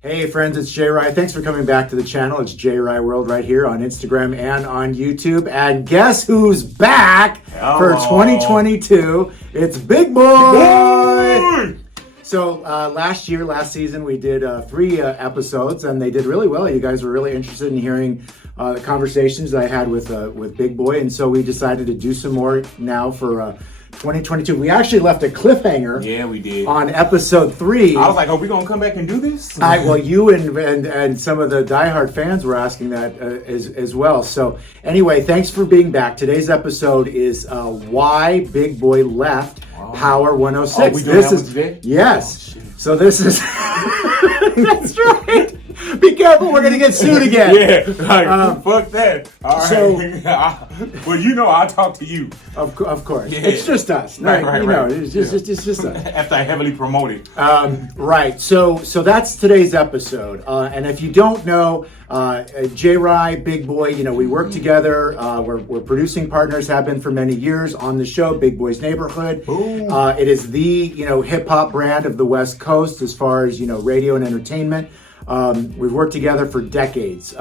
Hey friends, it's JayRy. Thanks for coming back to the channel. It's JayRyWorld right here on Instagram and on YouTube. And guess who's back for 2022? It's Big Boy! So last season, we did 3 episodes, and they did really well. You guys were really interested in hearing the conversations that I had with Big Boy, and so we decided to do some more now for 2022. We actually left a cliffhanger. Yeah, we did. On episode 3. I was like, are we going to come back and do this? Well, you and some of the diehard fans were asking that as well. So anyway, thanks for being back. Today's episode is why Big Boy left Power 106. Oh, we doing that one today? Yes. Oh, so this is that's right. Be careful, we're gonna get sued again. Yeah, fuck that. All right. So, well, you know, I'll talk to you. Of course, yeah. It's just us. Right. It's just us. After I heavily promoted. Right. So that's today's episode. And if you don't know, JayRy, Big Boy, we work together. We're producing partners, have been for many years on the show, Big Boy's Neighborhood. It is the hip hop brand of the West Coast as far as radio and entertainment. We've worked together for decades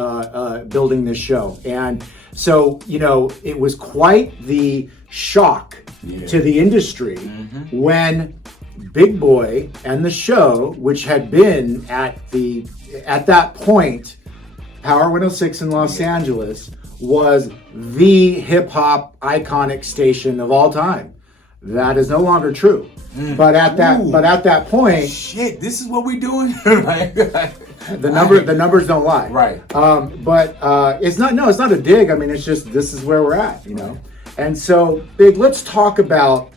building this show. And so, it was quite the shock to the industry when Big Boy and the show, which had been at that point, Power 106 in Los Angeles, was the hip hop iconic station of all time. That is no longer true. But at that point, shit, this is what we doing. The numbers don't lie. Right. But it's not a dig. I mean, it's just this is where we're at, And so, Big, let's talk about.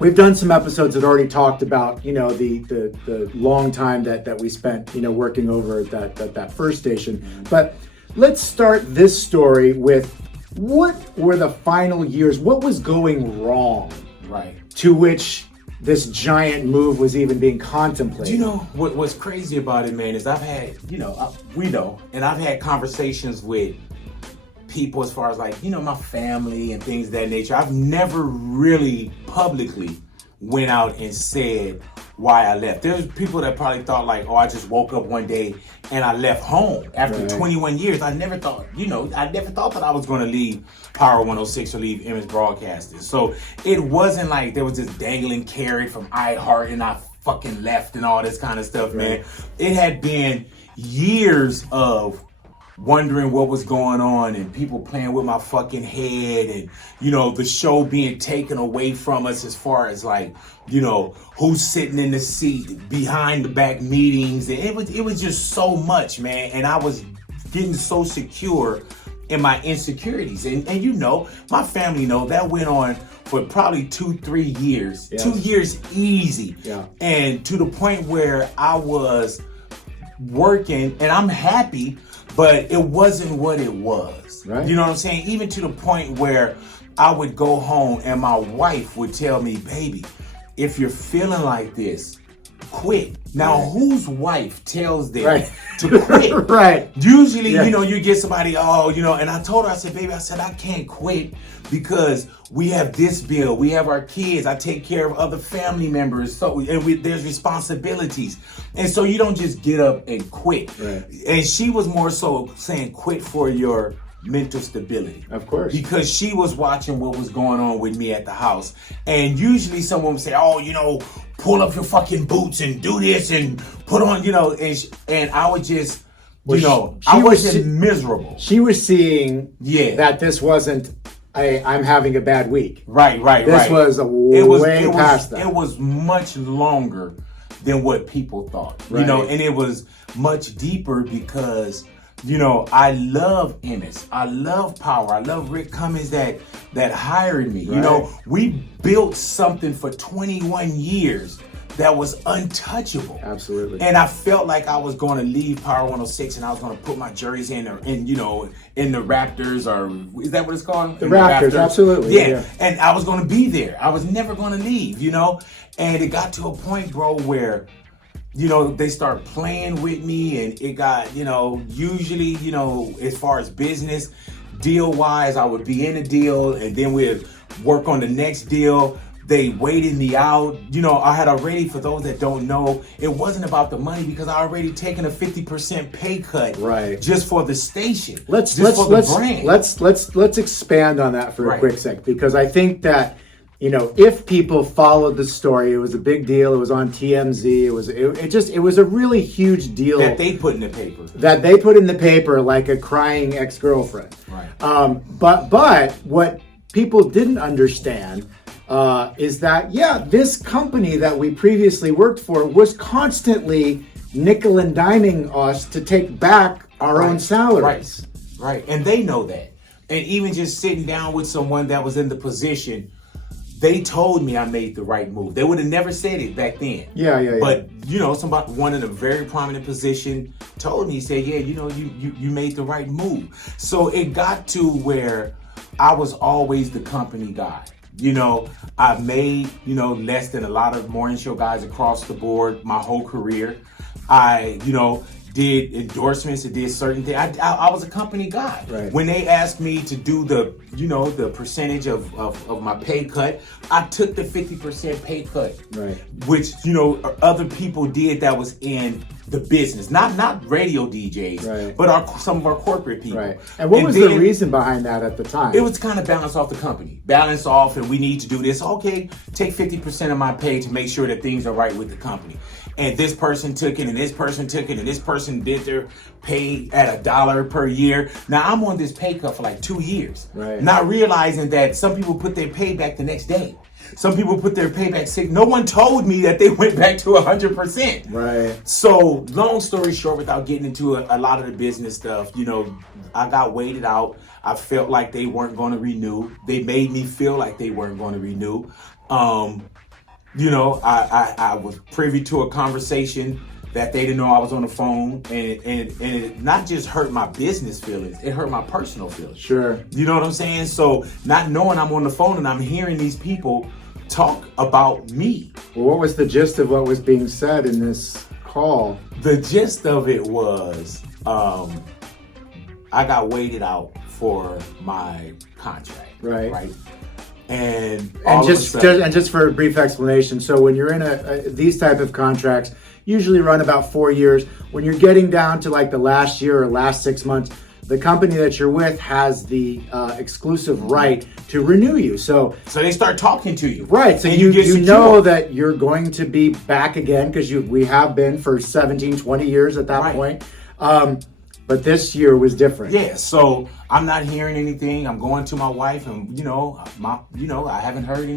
We've done some episodes that already talked about, the long time that we spent, working over at that first station. But let's start this story with what were the final years? What was going wrong? Right. To which this giant move was even being contemplated. You know what's crazy about it, man, is I've had, and I've had conversations with people as far as my family and things of that nature. I've never really publicly went out and said why I left. There's people that probably thought I just woke up one day and I left home after 21 years. I never thought that I was going to leave Power 106 or leave Image Broadcasting. So it wasn't like there was this dangling carrot from iHeart and I fucking left and all this kind of stuff, man. It had been years of wondering what was going on and people playing with my fucking head and the show being taken away from us as far as who's sitting in the seat behind the back meetings, and it was just so much, man. And I was getting so secure in my insecurities, and my family that went on for probably 2-3 years. 2 years easy. And to the point where I was working and I'm happy, but it wasn't what it was. Right. You know what I'm saying? Even to the point where I would go home and my wife would tell me, baby, if you're feeling like this, quit. Now, whose wife tells them to quit? Right. Usually, you get somebody, and I told her, I said, baby, I can't quit because we have this bill, we have our kids, I take care of other family members, there's responsibilities. And so you don't just get up and quit. Right. And she was more so saying quit for your mental stability. Of course. Because she was watching what was going on with me at the house. And usually someone would say, pull up your fucking boots and do this and put on, and I would just, I wasn't miserable. She was seeing that this wasn't I'm having a bad week. Right. This was way past that. It was much longer than what people thought, and it was much deeper because, I love Ennis. I love Power. I love Rick Cummings that hired me. Right. We built something for 21 years that was untouchable. Absolutely. And I felt like I was going to leave Power 106 and I was going to put my jersey in the Raptors, or is that what it's called? The Raptors, absolutely. Yeah. And I was going to be there. I was never going to leave, And it got to a point, bro, where they start playing with me, and it got, usually, as far as business, deal wise, I would be in a deal and then we'd work on the next deal. They waited me out. You know, I had already, for those that don't know, it wasn't about the money because I already taken a 50% pay cut, right, just for the station. Let's expand on that for a quick sec, because I think that, you know, if people followed the story, it was a big deal. It was on TMZ. It was a really huge deal that they put in the paper. That they put in the paper like a crying ex-girlfriend. Right. But what people didn't understand is that, this company that we previously worked for was constantly nickel and diming us to take back our own salaries. Right. And they know that. And even just sitting down with someone that was in the position, they told me I made the right move. They would have never said it back then. Yeah. But, you know, one in a very prominent position told me, he said, you know, you made the right move. So it got to where I was always the company guy. You know, I've made, you know, less than a lot of morning show guys across the board my whole career. I, you know, did endorsements and did certain things. I was a company guy. Right. When they asked me to do the, you know, the percentage of my pay cut, I took the 50% pay cut. Right. Which, you know, other people did that was in the business, not radio DJs, right, but some of our corporate people. Right. And what was the reason behind that at the time? It was kind of balance off the company. Balance off, and we need to do this. Okay, take 50% of my pay to make sure that things are right with the company. And this person took it, and this person took it, and this person did their pay at $1 per year. Now I'm on this pay cut for like 2 years. Right. Not realizing that some people put their pay back the next day. Some people put their pay back sick. No one told me that they went back to 100%. Right. So long story short, without getting into a lot of the business stuff, you know, I got waited out. I felt like they weren't going to renew. They made me feel like they weren't going to renew. You know, I was privy to a conversation that they didn't know I was on the phone, and it not just hurt my business feelings, it hurt my personal feelings. Sure. You know what I'm saying? So not knowing I'm on the phone and I'm hearing these people talk about me. Well, what was the gist of what was being said in this call? The gist of it was, I got waited out for my contract. Right. And just for a brief explanation, so when you're in these type of contracts, usually run about 4 years. When you're getting down to like the last year or last 6 months, the company that you're with has the exclusive right to renew you. So they start talking to you. Right. So you know that you're going to be back again, because we have been for 17, 20 years at that point. But this year was different. Yeah, so I'm not hearing anything. I'm going to my wife, and I haven't heard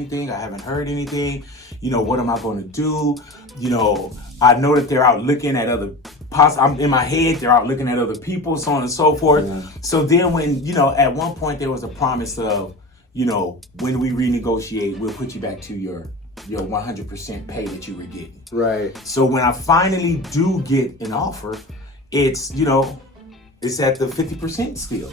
anything. You know, what am I going to do? You know, I know that they're out looking at other. I'm in my head. They're out looking at other people, so on and so forth. Yeah. So then, when at one point there was a promise of, when we renegotiate, we'll put you back to your 100% pay that you were getting. Right. So when I finally do get an offer, it's it's at the 50% still.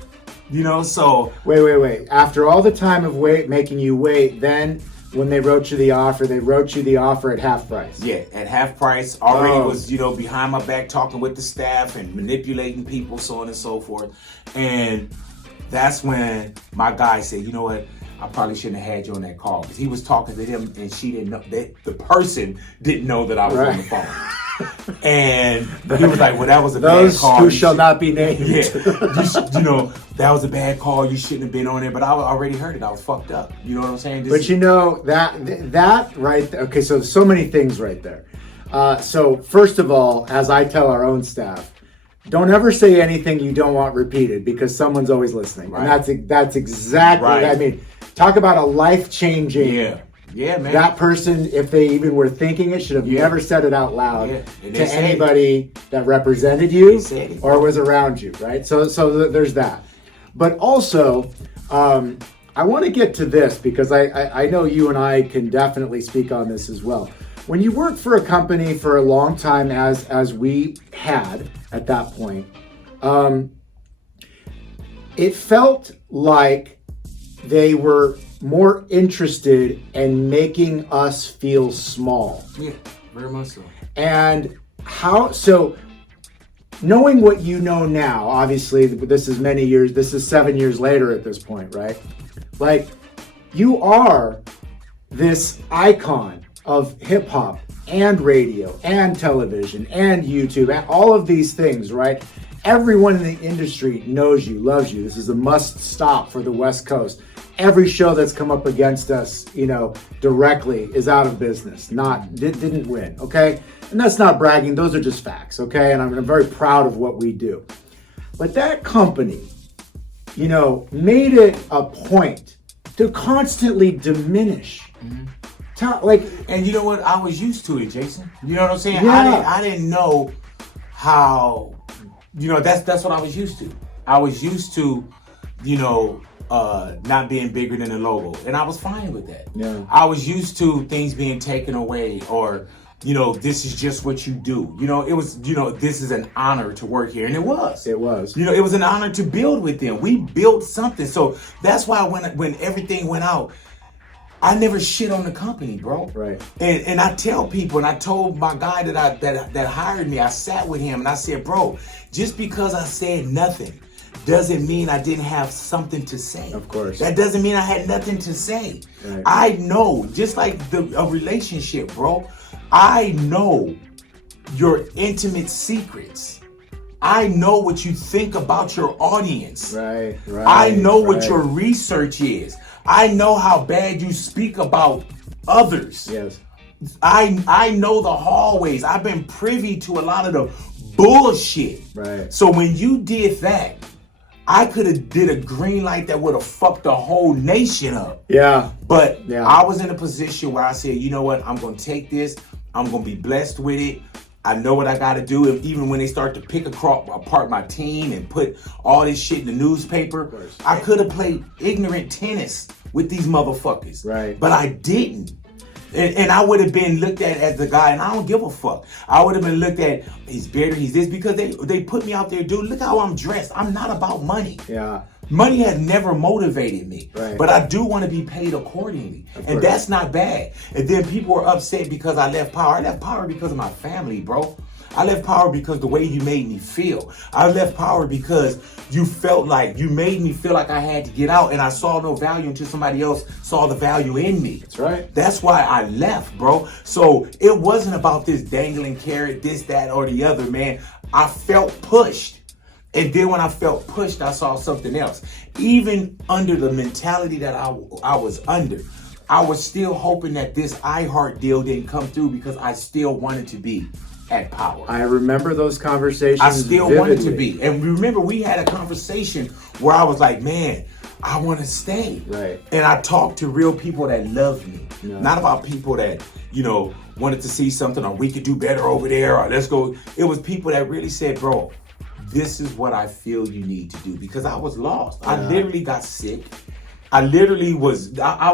So wait. After all the time of making you wait, then when they wrote you the offer at half price. Yeah, at half price. Already was, behind my back talking with the staff and manipulating people, so on and so forth. And that's when my guy said, you know what? I probably shouldn't have had you on that call, because he was talking to them and she didn't know that the person didn't know that I was on the phone. And he was like, well, that was a bad call. Those who shall not be named. Yeah. That was a bad call. You shouldn't have been on there. But I already heard it. I was fucked up. You know what I'm saying? But that right there. Okay, so many things right there. So first of all, as I tell our own staff, don't ever say anything you don't want repeated, because someone's always listening. Right. And that's exactly right. I mean, talk about a life-changing. Yeah, man. That person, if they even were thinking it, should have never said it out loud to anybody that represented you or was around you, right? So there's that. But also, I want to get to this, because I know you and I can definitely speak on this as well. When you work for a company for a long time, as we had at that point, it felt like they were more interested in making us feel small. Yeah, very much so. And knowing what you know now, obviously this is 7 years later at this point, right? Like, you are this icon of hip hop and radio and television and YouTube and all of these things, right? Everyone in the industry knows you, loves you. This is a must stop for the West Coast. Every show that's come up against us, directly is out of business. Didn't win, okay? And that's not bragging, those are just facts, okay? And I'm very proud of what we do. But that company, made it a point to constantly diminish. And you know what? I was used to it, Jason. You know what I'm saying? Yeah. I didn't know how. That's what I was used to. I was used to, not being bigger than the logo, and I was fine with that. Yeah. I was used to things being taken away, or this is just what you do. It was, this is an honor to work here, and it was. It was. It was an honor to build with them. We built something, so that's why when everything went out, I never shit on the company, bro. Right. And I tell people, and I told my guy that hired me, I sat with him and I said, bro, just because I said nothing doesn't mean I didn't have something to say. Of course. That doesn't mean I had nothing to say. Right. I know, just like a relationship, bro, I know your intimate secrets. I know what you think about your audience. Right. I know what your research is. I know how bad you speak about others. Yes. I know the hallways. I've been privy to a lot of the bullshit. Right. So when you did that, I could have did a green light that would have fucked the whole nation up. Yeah. But Yeah. I was in a position where I said, you know what? I'm going to take this. I'm going to be blessed with it. I know what I got to do. And even when they start to pick apart my team and put all this shit in the newspaper, I could have played ignorant tennis with these motherfuckers. Right. But I didn't. And I would have been looked at as the guy, and I don't give a fuck. I would have been looked at, he's bitter, he's this, because they put me out there, dude, look how I'm dressed. I'm not about money. Yeah. Money has never motivated me, right. But I do want to be paid accordingly, and that's not bad. And then people were upset because I left Power. I left Power because of my family, bro. I left Power because the way you made me feel. I left Power because you made me feel like I had to get out, and I saw no value until somebody else saw the value in me. That's right. That's why I left, bro. So it wasn't about this dangling carrot, this, that, or the other, man. I felt pushed. And then when I felt pushed, I saw something else. Even under the mentality that I was under, I was still hoping that this iHeart deal didn't come through because I still wanted to be at Power. I remember those conversations. I still vividly. wanted to be. And remember, we had a conversation where I was like, man, I want to stay. Right. And I talked to real people that loved me. Yeah. Not about people that, wanted to see something, or we could do better over there, or let's go. It was people that really said, bro, this is what I feel you need to do, because I was lost. Yeah. I literally got sick. I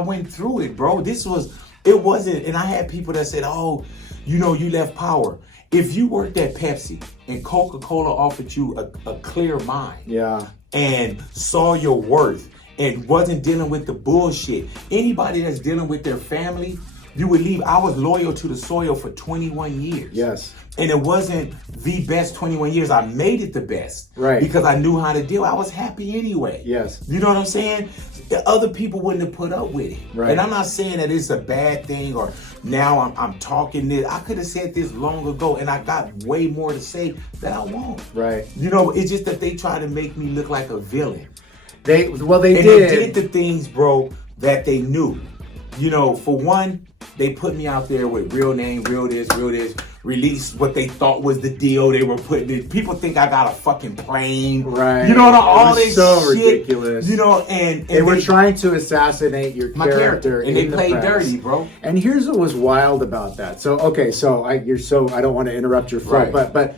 went through it, bro. It wasn't, and I had people that said, oh, you left Power. If you worked at Pepsi and Coca-Cola offered you a clear mind, yeah, and saw your worth and wasn't dealing with the bullshit, anybody that's dealing with their family, you would leave. I was loyal to the soil for 21 years. Yes. And it wasn't the best 21 years. I made it the best. Right. Because I knew how to deal. I was happy anyway. Yes. You know what I'm saying? The other people wouldn't have put up with it. Right. And I'm not saying that it's a bad thing, or now I'm talking this. I could have said this long ago, and I got way more to say that I won't. Right. It's just that they try to make me look like a villain. They did. They did the things, bro, that they knew. For one, they put me out there with real name, real this, release what they thought was the deal they were putting in. People think I got a fucking plane. Right. All this so shit. ridiculous. And they were trying to assassassinate your character. And they played press. dirty, bro. And here's what was wild about that. So, okay, I don't want to interrupt your flow, right. but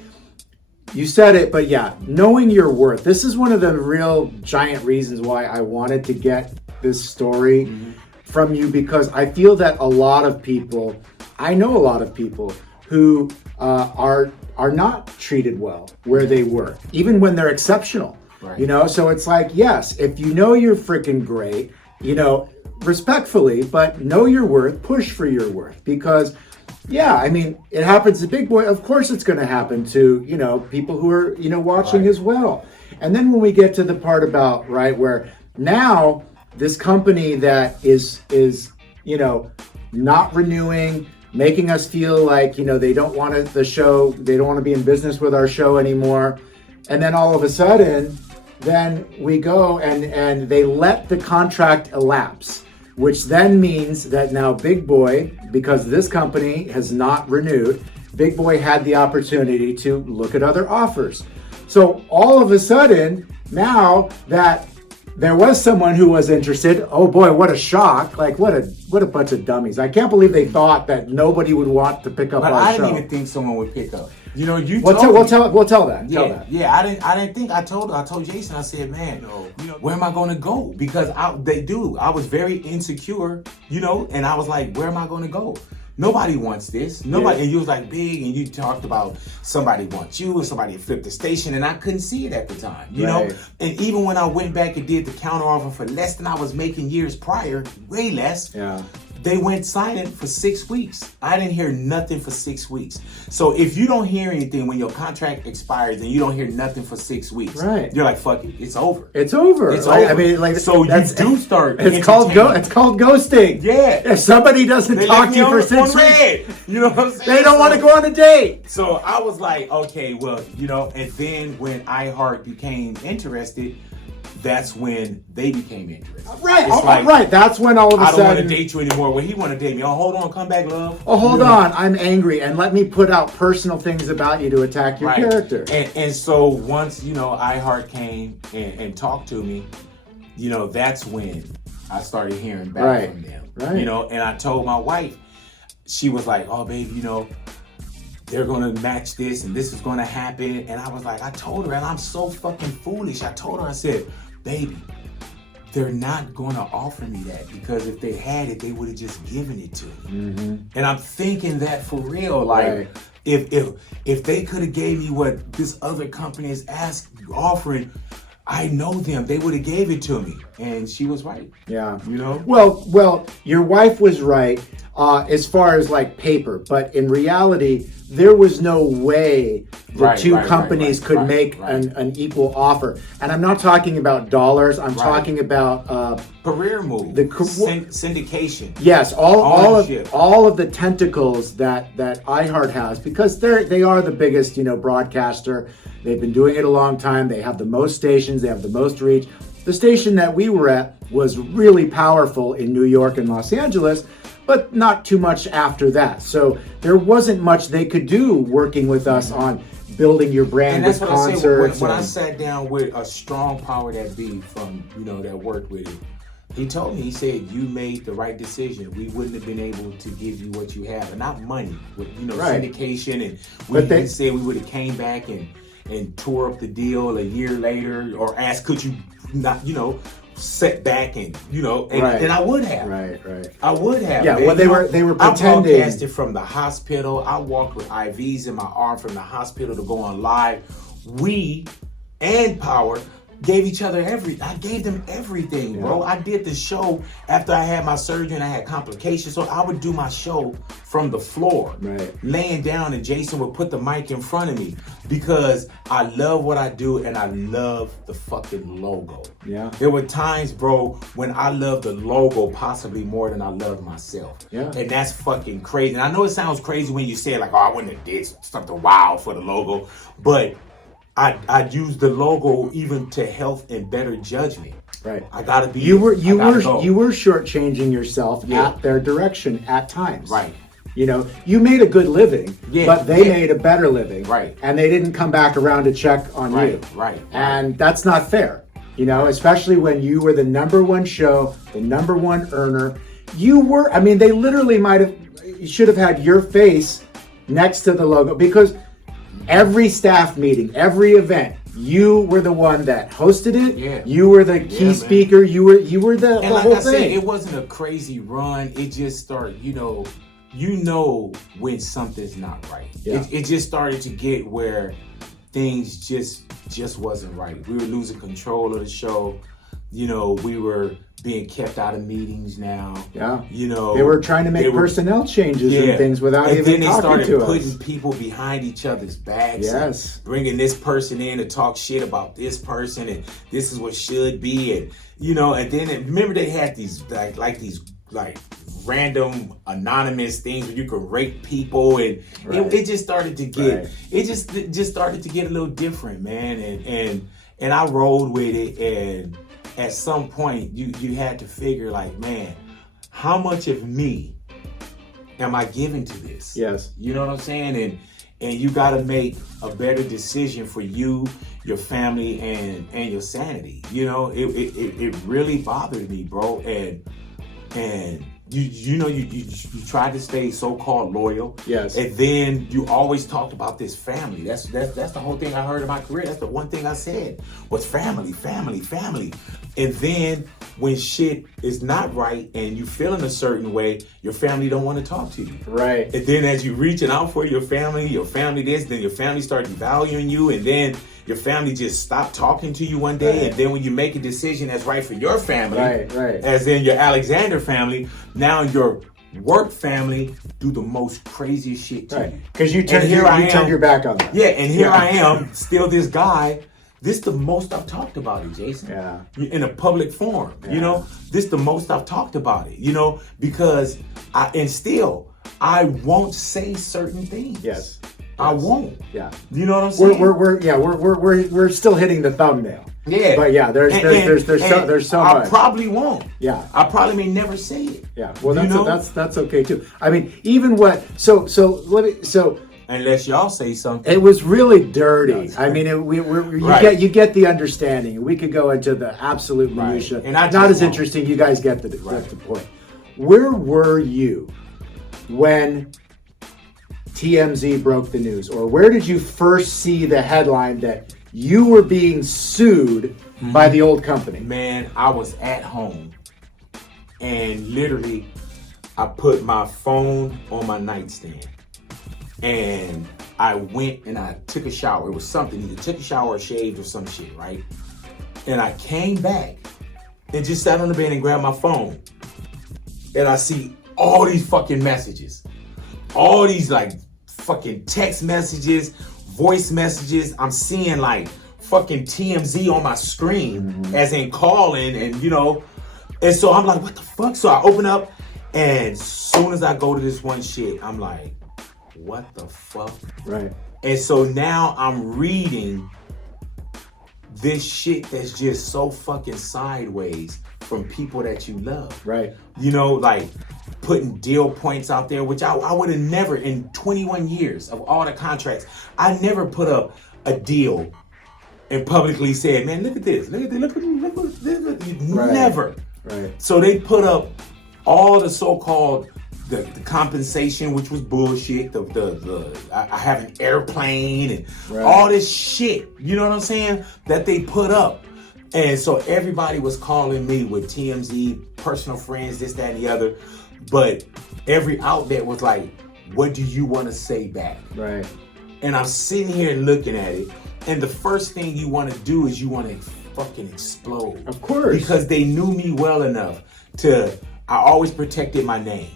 you said it, but yeah, knowing your worth. This is one of the real giant reasons why I wanted to get this story from you, because I feel that I know a lot of people who are not treated well where they work, even when they're exceptional. Right. So it's like, yes, if you're freaking great, respectfully, but know your worth, push for your worth, because it happens to Big Boy. Of course it's going to happen to, people who are, watching right. as well. And then when we get to the part about, right, where now this company that is not renewing, making us feel like, they don't want the show, they don't want to be in business with our show anymore. And then all of a sudden, then we go and they let the contract elapse, which then means that now Big Boy, because this company has not renewed, Big Boy had the opportunity to look at other offers. So all of a sudden, now that there was someone who was interested, oh boy, what a shock. Like, what a bunch of dummies. I can't believe they thought that nobody would want to pick up our show. But I didn't even think someone would pick up. You told me. We'll tell that. Yeah, I didn't think. I told Jason, I said, man, where am I going to go? Because I was very insecure, and I was like, where am I going to go? Nobody wants this. Nobody. Yeah. And you was like big, and you talked about somebody wants you, and somebody flipped the station, and I couldn't see it at the time, you know? And even when I went back and did the counter offer for less than I was making years prior, way less, they went silent for 6 weeks. I didn't hear nothing for 6 weeks. So if you don't hear anything when your contract expires and you don't hear nothing for 6 weeks, you're like, fuck it, it's over. It's over. It's over. I mean, so you do start. It's called ghosting. Yeah. If somebody doesn't talk to you for 6 weeks, you know what I'm saying? They don't want to go on a date. So I was like, okay, well, and then when iHeart became interested, that's when they became interested. Right. That's when all of a sudden, I don't want to date you anymore. Well, he want to date me. Oh, hold on, come back, love. Oh, hold on, I'm angry, and let me put out personal things about you to attack your character. And so once iHeart came and talked to me, that's when I started hearing back from them. And I told my wife, she was like, oh, babe, they're going to match this and this is going to happen. And I was like, I told her, and I'm so fucking foolish. I told her, I said, baby, they're not going to offer me that, because if they had it, they would have just given it to me. Mm-hmm. And I'm thinking that for real. Like, if they could have gave me what this other company is offering, I know them, they would have gave it to me. And she was right. Yeah. Well, your wife was right as far as like paper, but in reality, there was no way the two companies could make an equal offer. And I'm not talking about dollars. I'm talking about career move, the syndication. Yes, all of the tentacles that iHeart has, because they are the biggest broadcaster. They've been doing it a long time. They have the most stations. They have the most reach. The station that we were at was really powerful in New York and Los Angeles, but not too much after that. So there wasn't much they could do working with us on building your brand with concerts. When I sat down with a strong power that be from, that worked with it, he told me, he said, you made the right decision. We wouldn't have been able to give you what you have, and not money, with, syndication. And they said we would have came back and tore up the deal a year later, or asked, could you not, set back and I would have. I would have. Yeah, well, they were pretending. I broadcasted from the hospital. I walked with IVs in my arm from the hospital to go on live. We and Power gave each other I gave them everything, bro. I did the show after I had my surgery and I had complications, so I would do my show from the floor, laying down, and Jason would put the mic in front of me, because I love what I do and I love the fucking logo. Yeah. There were times, bro, when I loved the logo possibly more than I loved myself. Yeah. And that's fucking crazy. And I know it sounds crazy when you say like, oh, I wouldn't have did something wild for the logo, but I'd use the logo even to help and better judgment. Right. I gotta be. You were shortchanging yourself at their direction at times. Right. You made a good living, but they made a better living. Right. And they didn't come back around to check on you. Right. And that's not fair. Especially when you were the number one show, the number one earner. They literally should have had your face next to the logo, because every staff meeting, every event, you were the one that hosted it. Yeah. You were the key speaker. Man. You were the whole thing. Said, it wasn't a crazy run. It just started, when something's not right. Yeah. It just started to get where things just wasn't right. We were losing control of the show. We were being kept out of meetings now. Yeah. They were trying to make personnel changes and things without even talking to us. And then they started putting people behind each other's backs. Yes. Bringing this person in to talk shit about this person, and this is what should be, and and then remember they had these like these like random anonymous things where you could rate people, and it just started to get it just started to get a little different, man. And I rolled with it, and at some point you had to figure, like, man, how much of me am I giving to this? Yes. You know what I'm saying? And you got to make a better decision for you, your family, and your sanity. You know, it really bothered me, bro. And you tried to stay so-called loyal. Yes. And then you always talked about this family. That's the whole thing I heard in my career. That's the one thing I said was family, family, family. And then when shit is not right and you feeling a certain way, your family don't want to talk to you. Right. And then as you reaching out for your family this, then your family starts devaluing you, and then your family just stop talking to you one day, and then when you make a decision that's right for your family, as in your Alexander family, now your work family do the most craziest shit to you. Because you turn your back on them. Yeah, and here I am, still this guy. This the most I've talked about it, Jason. Yeah. In a public forum, you know. This the most I've talked about it, you know, because I won't say certain things. Yes. I won't. Yeah. You know what I'm saying? We're still hitting the thumbnail. Yeah. But yeah, there's so much. I probably won't. Yeah. I probably may never say it. Yeah. Well, that's okay too. I mean, even what so unless y'all say something. It was really dirty. I mean, you get the understanding. We could go into the absolute minutia. And not as interesting. You guys get the point. Where were you when TMZ broke the news, or where did you first see the headline that you were being sued by the old company? Man, I was at home, and literally, I put my phone on my nightstand, and I went and I took a shower. It was something, either took a shower or shaved or some shit, right? And I came back and just sat on the bed and grabbed my phone, and I see all these fucking messages. All these like fucking text messages, voice messages. I'm seeing like fucking TMZ on my screen, as in calling, and you know. And so I'm like, what the fuck? So I open up, and as soon as I go to this one shit, I'm like, what the fuck? Right. And so now I'm reading this shit that's just so fucking sideways from people that you love. Right. You know, like putting deal points out there, which I would have never, in 21 years of all the contracts, I never put up a deal and publicly said, man, look at this, look at this, never. Right. So they put up all the so-called the compensation, which was bullshit. I have an airplane and all this shit. You know what I'm saying? That they put up. And so everybody was calling me with TMZ, personal friends, this, that, and the other. But every outlet was like, what do you want to say back? Right. And I'm sitting here looking at it. And the first thing you want to do is you want to fucking explode. Of course. Because they knew me well enough I always protected my name.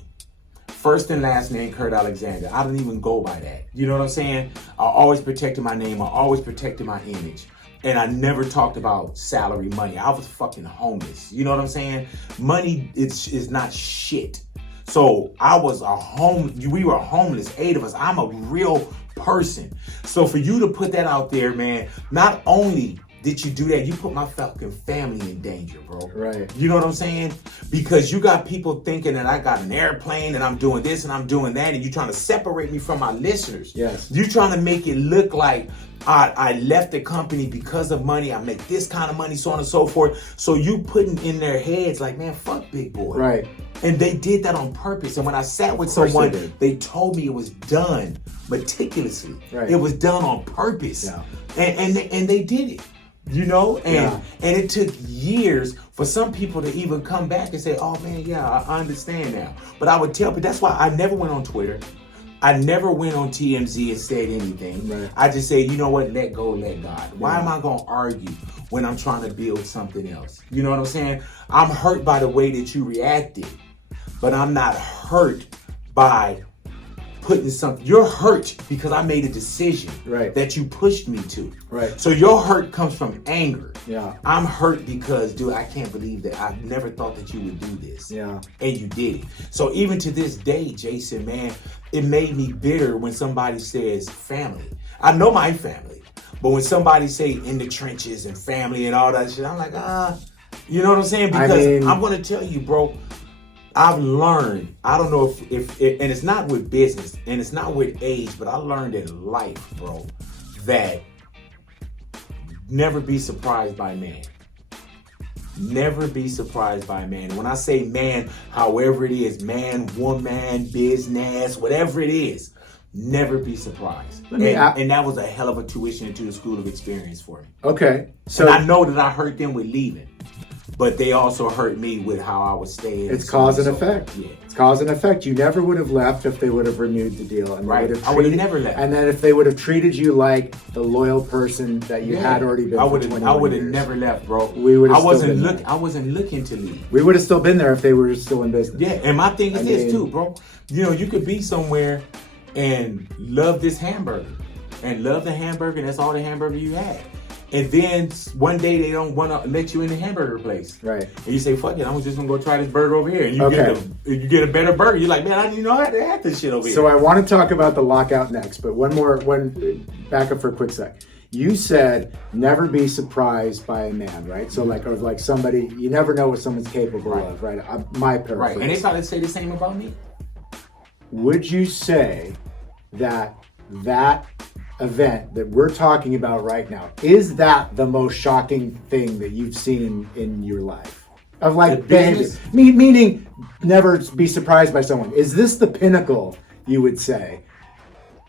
First and last name, Kurt Alexander. I don't even go by that. You know what I'm saying? I always protected my name. I always protected my image. And I never talked about salary, money. I was fucking homeless. You know what I'm saying? Money is not shit. So I was we were homeless, 8 of us. I'm a real person. So for you to put that out there, man, not only did you do that, you put my fucking family in danger, bro. Right. You know what I'm saying? Because you got people thinking that I got an airplane and I'm doing this and I'm doing that, and you trying to separate me from my listeners. Yes. You trying to make it look like I left the company because of money. I make this kind of money, so on and so forth. So you putting in their heads like, man, fuck Big Boy. Right. And they did that on purpose. And when I sat with someone, they told me it was done meticulously. Right. It was done on purpose. Yeah. And they did it. You know, and it took years for some people to even come back and say, oh man, yeah, I understand now. But I would tell people, that's why I never went on Twitter. I never went on TMZ and said anything. Right. I just say, you know what, let go, let God. Why am I going to argue when I'm trying to build something else? You know what I'm saying? I'm hurt by the way that you reacted, but I'm not hurt by putting something, you're hurt because I made a decision Right. that you pushed me to. Right. So your hurt comes from anger. Yeah. I'm hurt because, dude, I can't believe that I never thought that you would do this. Yeah. And you did it. So even to this day, Jason, man, it made me bitter when somebody says family. I know my family, but when somebody say in the trenches and family and all that shit, I'm like, you know what I'm saying? Because I'm going to tell you, bro, I've learned, I don't know if and it's not with business and it's not with age, but I learned in life, bro, that never be surprised by man. Never be surprised by man. When I say man, however it is, man, woman, business, whatever it is, never be surprised. And that was a hell of a tuition into the school of experience for me. Okay. So and I know that I hurt them with leaving. But they also hurt me with how I was staying. It's cause and effect. Yeah. It's cause and effect. You never would have left if they would have renewed the deal. And right. I would have never left. And then if they would have treated you like the loyal person that you had already been for 21 years. I would have never left, bro. I wasn't looking to leave. We would have still been there if they were still in business. Yeah, and my thing is this too, bro. You know, you could be somewhere and love this hamburger. And love the hamburger, and that's all the hamburger you had. And then one day they don't want to let you in the hamburger place. Right. And you say, fuck it, I'm just going to go try this burger over here. And you get a better burger. You're like, man, I didn't know I had to have this shit over here. So I want to talk about the lockout next, but back up for a quick sec. You said never be surprised by a man, right? So like somebody, you never know what someone's capable of, right? My paraphrase. Right, and they try to say the same about me. Would you say that event that we're talking about right now, is that the most shocking thing that you've seen in your life? Of like behavior? Meaning never be surprised by someone. Is this the pinnacle, you would say?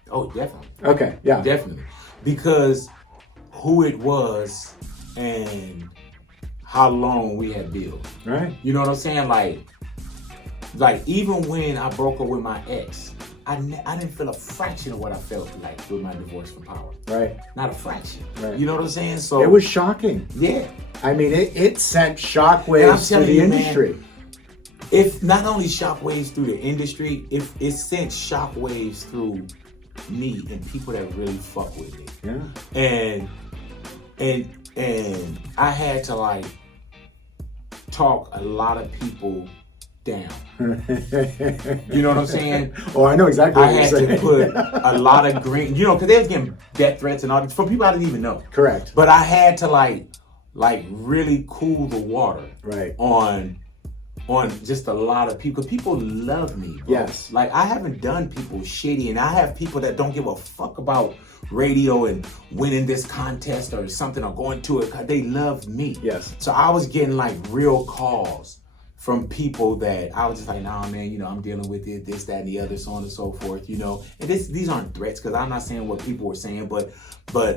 Oh, definitely. Okay, yeah. Definitely. Because who it was and how long we had built. Right. You know what I'm saying? Like even when I broke up with my ex, I didn't feel a fraction of what I felt like with my divorce from power. Right. Not a fraction. Right. You know what I'm saying? So it was shocking. Yeah. I mean, it sent shockwaves through the industry. Man, if not only shockwaves through the industry, if it sent shockwaves through me and people that really fuck with me. Yeah. And I had to like talk a lot of people down. You know what I'm saying? Oh, I know exactly what I you're had saying. to put a lot of green, you know, because they was getting death threats and all this from people I didn't even know. Correct. But I had to like really cool the water. Right. On just a lot of people. People love me, bro. Yes. Like I haven't done people shitty, and I have people that don't give a fuck about radio and winning this contest or something or going to it. They love me. Yes. So I was getting like real calls from people that I was just like, nah, man, you know, I'm dealing with it, this, that, and the other, so on and so forth, you know. And these aren't threats, because I'm not saying what people were saying, but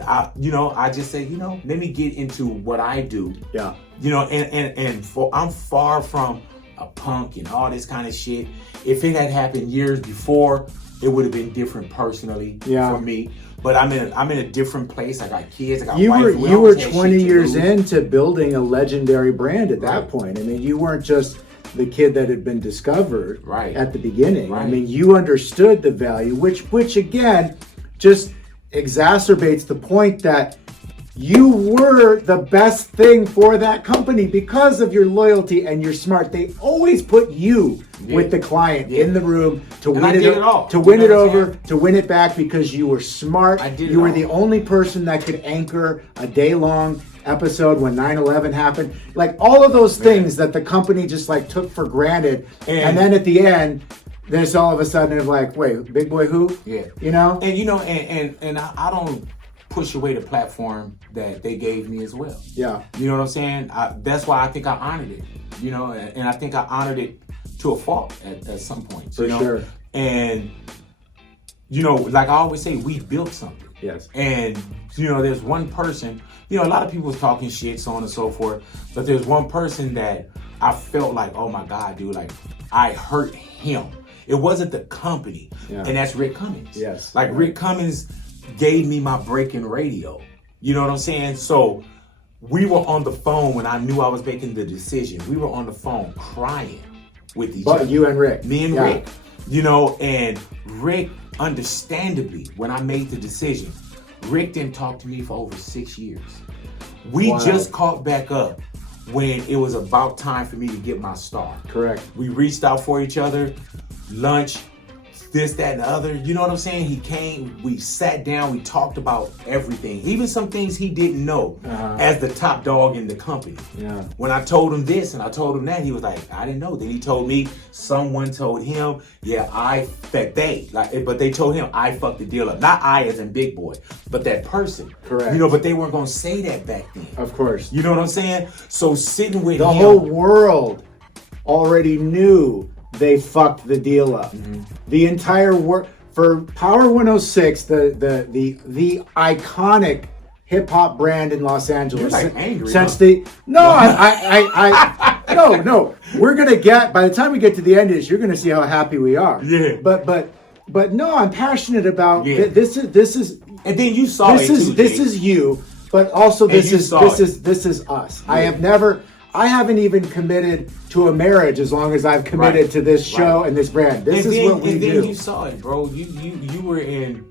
I, you know, I just say, you know, let me get into what I do. Yeah. You know, I'm far from a punk and all this kind of shit. If it had happened years before, it would have been different personally for me. But I'm in a different place. I got kids. I got wife. You were 20 years into building a legendary brand at that point. I mean, you weren't just the kid that had been discovered at the beginning. Right. I mean, you understood the value, which again just exacerbates the point that you were the best thing for that company because of your loyalty and you're smart. They always put you with the client in the room to win it over, to win it back, because you were smart. You were the only person that could anchor a day-long episode when 9/11 happened. Like all of those things that the company just like took for granted, and then at the end, there's all of a sudden it's like, wait, big boy who? Yeah. You know? And you know, and I don't push away the platform that they gave me as well. Yeah. You know what I'm saying? That's why I think I honored it. You know, and I think I honored it to a fault at some point. For sure. And, you know, like I always say, we built something. Yes. And, you know, there's one person, you know, a lot of people was talking shit, so on and so forth. But there's one person that I felt like, oh my God, dude, like I hurt him. It wasn't the company. Yeah. And that's Rick Cummings. Yes. Like Rick Cummings gave me my break in radio. You know what I'm saying? So we were on the phone when I knew I was making the decision. We were on the phone crying with each other. You and Rick. Me and Rick. You know, and Rick, understandably, when I made the decision, Rick didn't talk to me for over 6 years. We just caught back up when it was about time for me to get my start. Correct. We reached out for each other, lunch, this, that, and the other. You know what I'm saying? He came, we sat down, we talked about everything. Even some things he didn't know as the top dog in the company. Yeah. When I told him this and I told him that, he was like, I didn't know. Then he told me, someone told him, but they told him I fucked the deal up. Not I as in Big Boy, but that person. Correct. You know, but they weren't going to say that back then. Of course. You know what I'm saying? So sitting with the him. whole world already knew they fucked the deal up. The entire world for Power 106, the iconic hip hop brand in Los Angeles. You're like angry, since huh? the no, we're gonna get, by the time we get to the end of this, you're gonna see how happy we are. Yeah. But no, I'm passionate about this is and then you saw this is you, but also this is us. Yeah. I haven't even committed to a marriage as long as I've committed to this show and this brand. This is what we do. And then you saw it, bro. You were in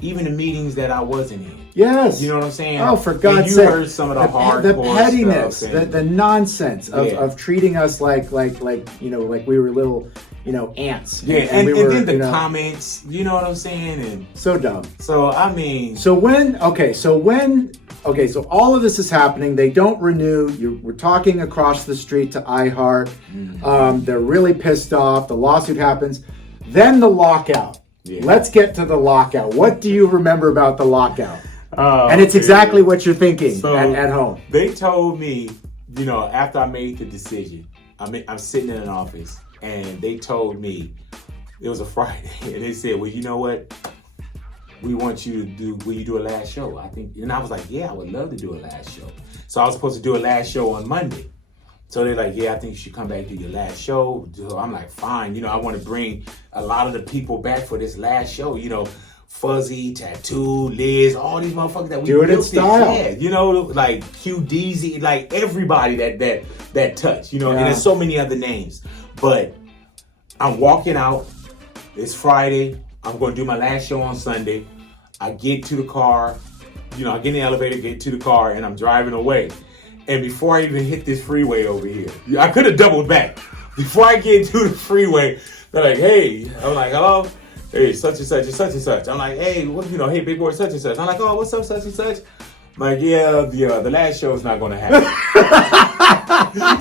even the meetings that I wasn't in. Yes. You know what I'm saying? Oh, for God's sake. You heard some of the hardcore the pettiness, stuff the nonsense of treating us like we were little, ants. Yeah, and then the comments, you know what I'm saying? And so dumb. So I mean, so all of this is happening. They don't renew. We're talking across the street to iHeart. They're really pissed off. The lawsuit happens. Then the lockout. Yeah. Let's get to the lockout. What do you remember about the lockout? And it's exactly what you're thinking at home. They told me, after I made the decision, I'm sitting in an office, and they told me, it was a Friday, and they said, well, you know what? We want you to will you do a last show? I think, and I was like, yeah, I would love to do a last show. So I was supposed to do a last show on Monday. So they're like, yeah, I think you should come back to your last show. So I'm like, fine. I want to bring a lot of the people back for this last show. Fuzzy, Tattoo, Liz, all these motherfuckers that we do it in style. Yeah, like QDZ, like everybody that touch, and there's so many other names. But I'm walking out. It's Friday. I'm going to do my last show on Sunday. I get to the car, I get in the elevator, get to the car, and I'm driving away. And before I even hit this freeway over here, I could have doubled back. Before I get to the freeway, they're like, hey, I'm like, hello? Hey, such and such and such and such. I'm like, hey, hey, big boy, such and such. I'm like, oh, what's up, such and such? I'm like, the last show is not going to happen.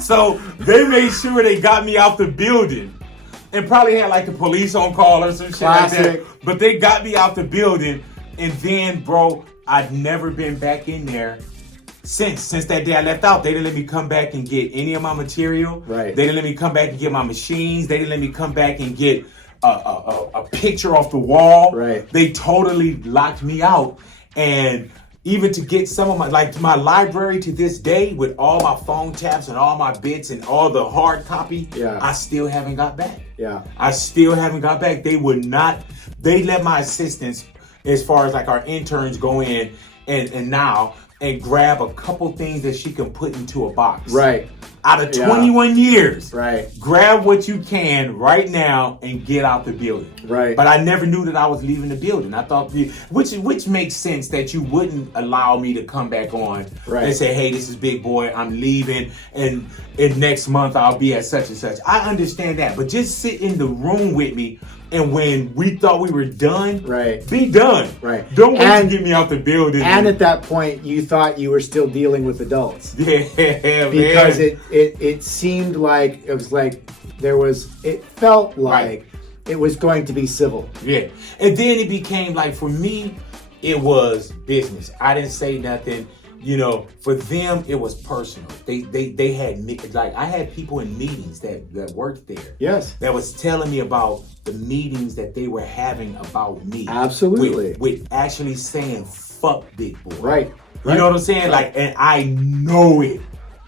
So they made sure they got me out the building. And probably had like the police on call or some shit like that. But they got me out the building. And then, bro, I'd never been back in there since that day I left out. They didn't let me come back and get any of my material. Right. They didn't let me come back and get my machines. They didn't let me come back and get a picture off the wall. Right. They totally locked me out. And even to get some of my library to this day with all my phone taps and all my bits and all the hard copy, I still haven't got back. Yeah. I still haven't got back. They let my assistants, as far as like our interns, go in and now and grab a couple things that she can put into a box. Right. Out of 21 years. Right. Grab what you can right now and get out the building. Right. But I never knew that I was leaving the building. I thought, which makes sense that you wouldn't allow me to come back on and say, hey, this is Big Boy, I'm leaving, and next month I'll be at such and such. I understand that, but just sit in the room with me. And when we thought we were done, be done. Right. Don't wait to get me out the building. And at that point, you thought you were still dealing with adults. Yeah, because it seemed like it felt like it was going to be civil. Yeah. And then it became like, for me, it was business. I didn't say nothing. For them, it was personal. They had, like, I had people in meetings that worked there. Yes. That was telling me about the meetings that they were having about me. Absolutely. With actually saying, fuck Big Boy. Right. You know what I'm saying? Like, and I know it.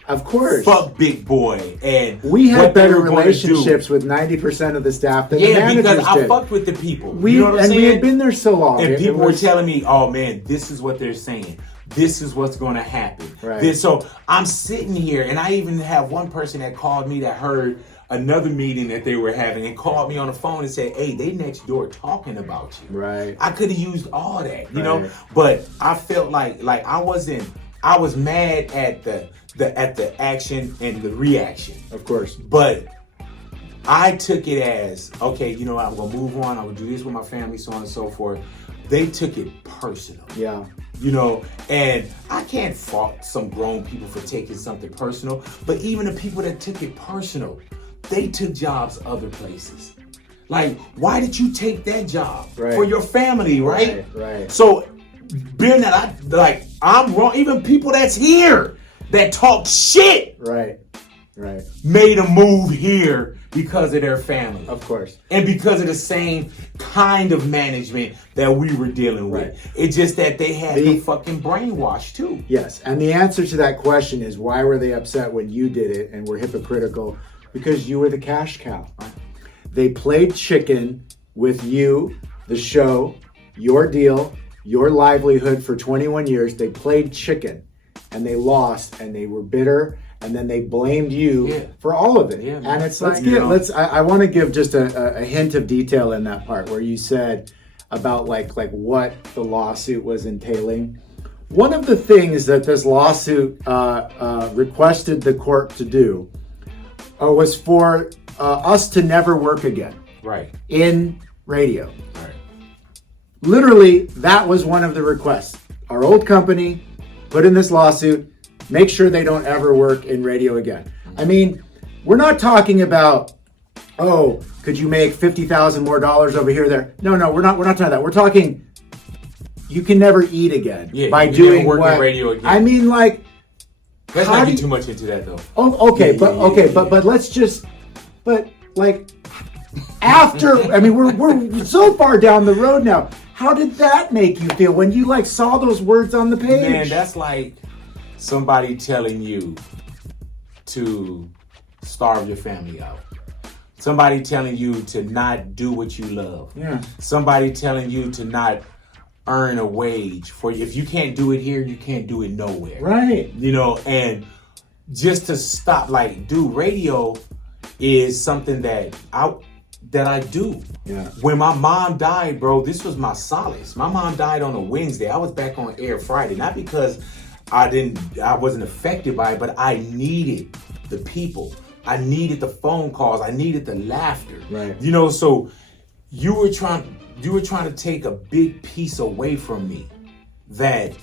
Of course. Fuck Big Boy. And we had better relationships with 90% of the staff than the managers because I did. fucked with the people. We had been there so long. And people were telling me, oh man, this is what they're saying. This is what's going to happen. Right. So I'm sitting here, and I even have one person that called me that heard another meeting that they were having and called me on the phone and said, hey, they next door talking about you. Right. I could have used all that, you know, but I felt like I was mad at the action and the reaction. Of course. But I took it as, okay, you know what, I'm going to move on. I'm going to do this with my family, so on and so forth. They took it personal. Yeah. You know, and I can't fault some grown people for taking something personal, but even the people that took it personal, they took jobs other places. Like, why did you take that job for your family, right? Right. So, being that I'm wrong, even people that's here that talk shit, right, made a move here because of their family. Of course. And because of the same kind of management that we were dealing with. Right. It's just that they had the fucking brainwash too. Yes. And the answer to that question is, why were they upset when you did it and were hypocritical? Because you were the cash cow. They played chicken with you, the show, your deal, your livelihood for 21 years. They played chicken and they lost and they were bitter. And then they blamed you for all of it. Yeah, and it's like, I want to give just a hint of detail in that part where you said about like what the lawsuit was entailing. One of the things that this lawsuit requested the court to do was for us to never work again. Right. In radio. Right. Literally, that was one of the requests. Our old company put in this lawsuit, make sure they don't ever work in radio again. I mean, we're not talking about, oh, could you make $50,000 more over here, there? No, we're not talking about that. We're talking, you can never eat again by doing work what? In radio again. I mean, like, let's not get too much into that though. Oh, okay, but let's just, but like, after, I mean, we're so far down the road now. How did that make you feel when you like saw those words on the page? Man, that's like somebody telling you to starve your family out. Somebody telling you to not do what you love. Yeah. Somebody telling you to not earn a wage for you. If you can't do it here, you can't do it nowhere. Right. You know, and just to stop, like, dude, radio is something that I do. Yeah. When my mom died, bro, this was my solace. My mom died on a Wednesday. I was back on air Friday, not because I wasn't affected by it, but I needed the people. I needed the phone calls. I needed the laughter. Right. You know, so you were trying to take a big piece away from me that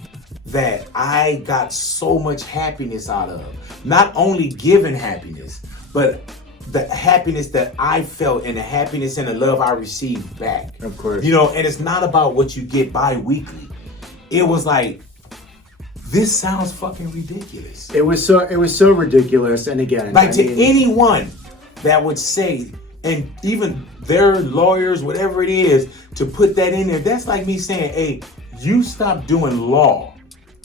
I got so much happiness out of. Not only giving happiness, but the happiness that I felt and the happiness and the love I received back. Of course. You know, and it's not about what you get bi-weekly. It was like, this sounds fucking ridiculous. It was so ridiculous. And again, like, anyone that would say, and even their lawyers, whatever it is, to put that in there, that's like me saying, hey, you stop doing law.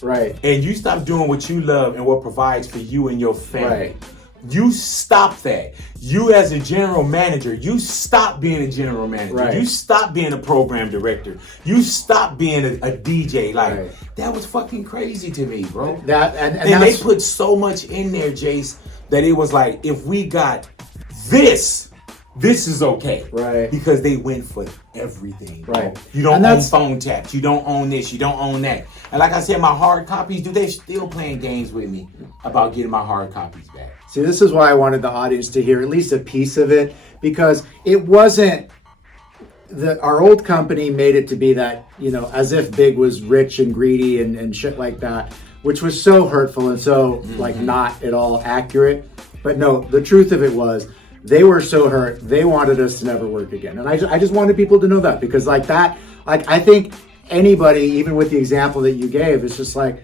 Right. And you stop doing what you love and what provides for you and your family. Right. You stop that. You as a general manager, you stop being a general manager. Right. You stop being a program director. You stop being a DJ. Like, that was fucking crazy to me, bro. That and they put so much in there, Jace, that it was like, if we got this is okay. Right. Because they went for everything. Right. You don't own phone taps. You don't own this. You don't own that. And like I said, my hard copies, dude, they still playing games with me about getting my hard copies back. See, this is why I wanted the audience to hear at least a piece of it, because it wasn't our old company made it to be that, you know, as if Big was rich and greedy and shit like that, which was so hurtful and so like not at all accurate. But no, the truth of it was they were so hurt. They wanted us to never work again. And I just wanted people to know that, because like that, like I think anybody, even with the example that you gave, it's just like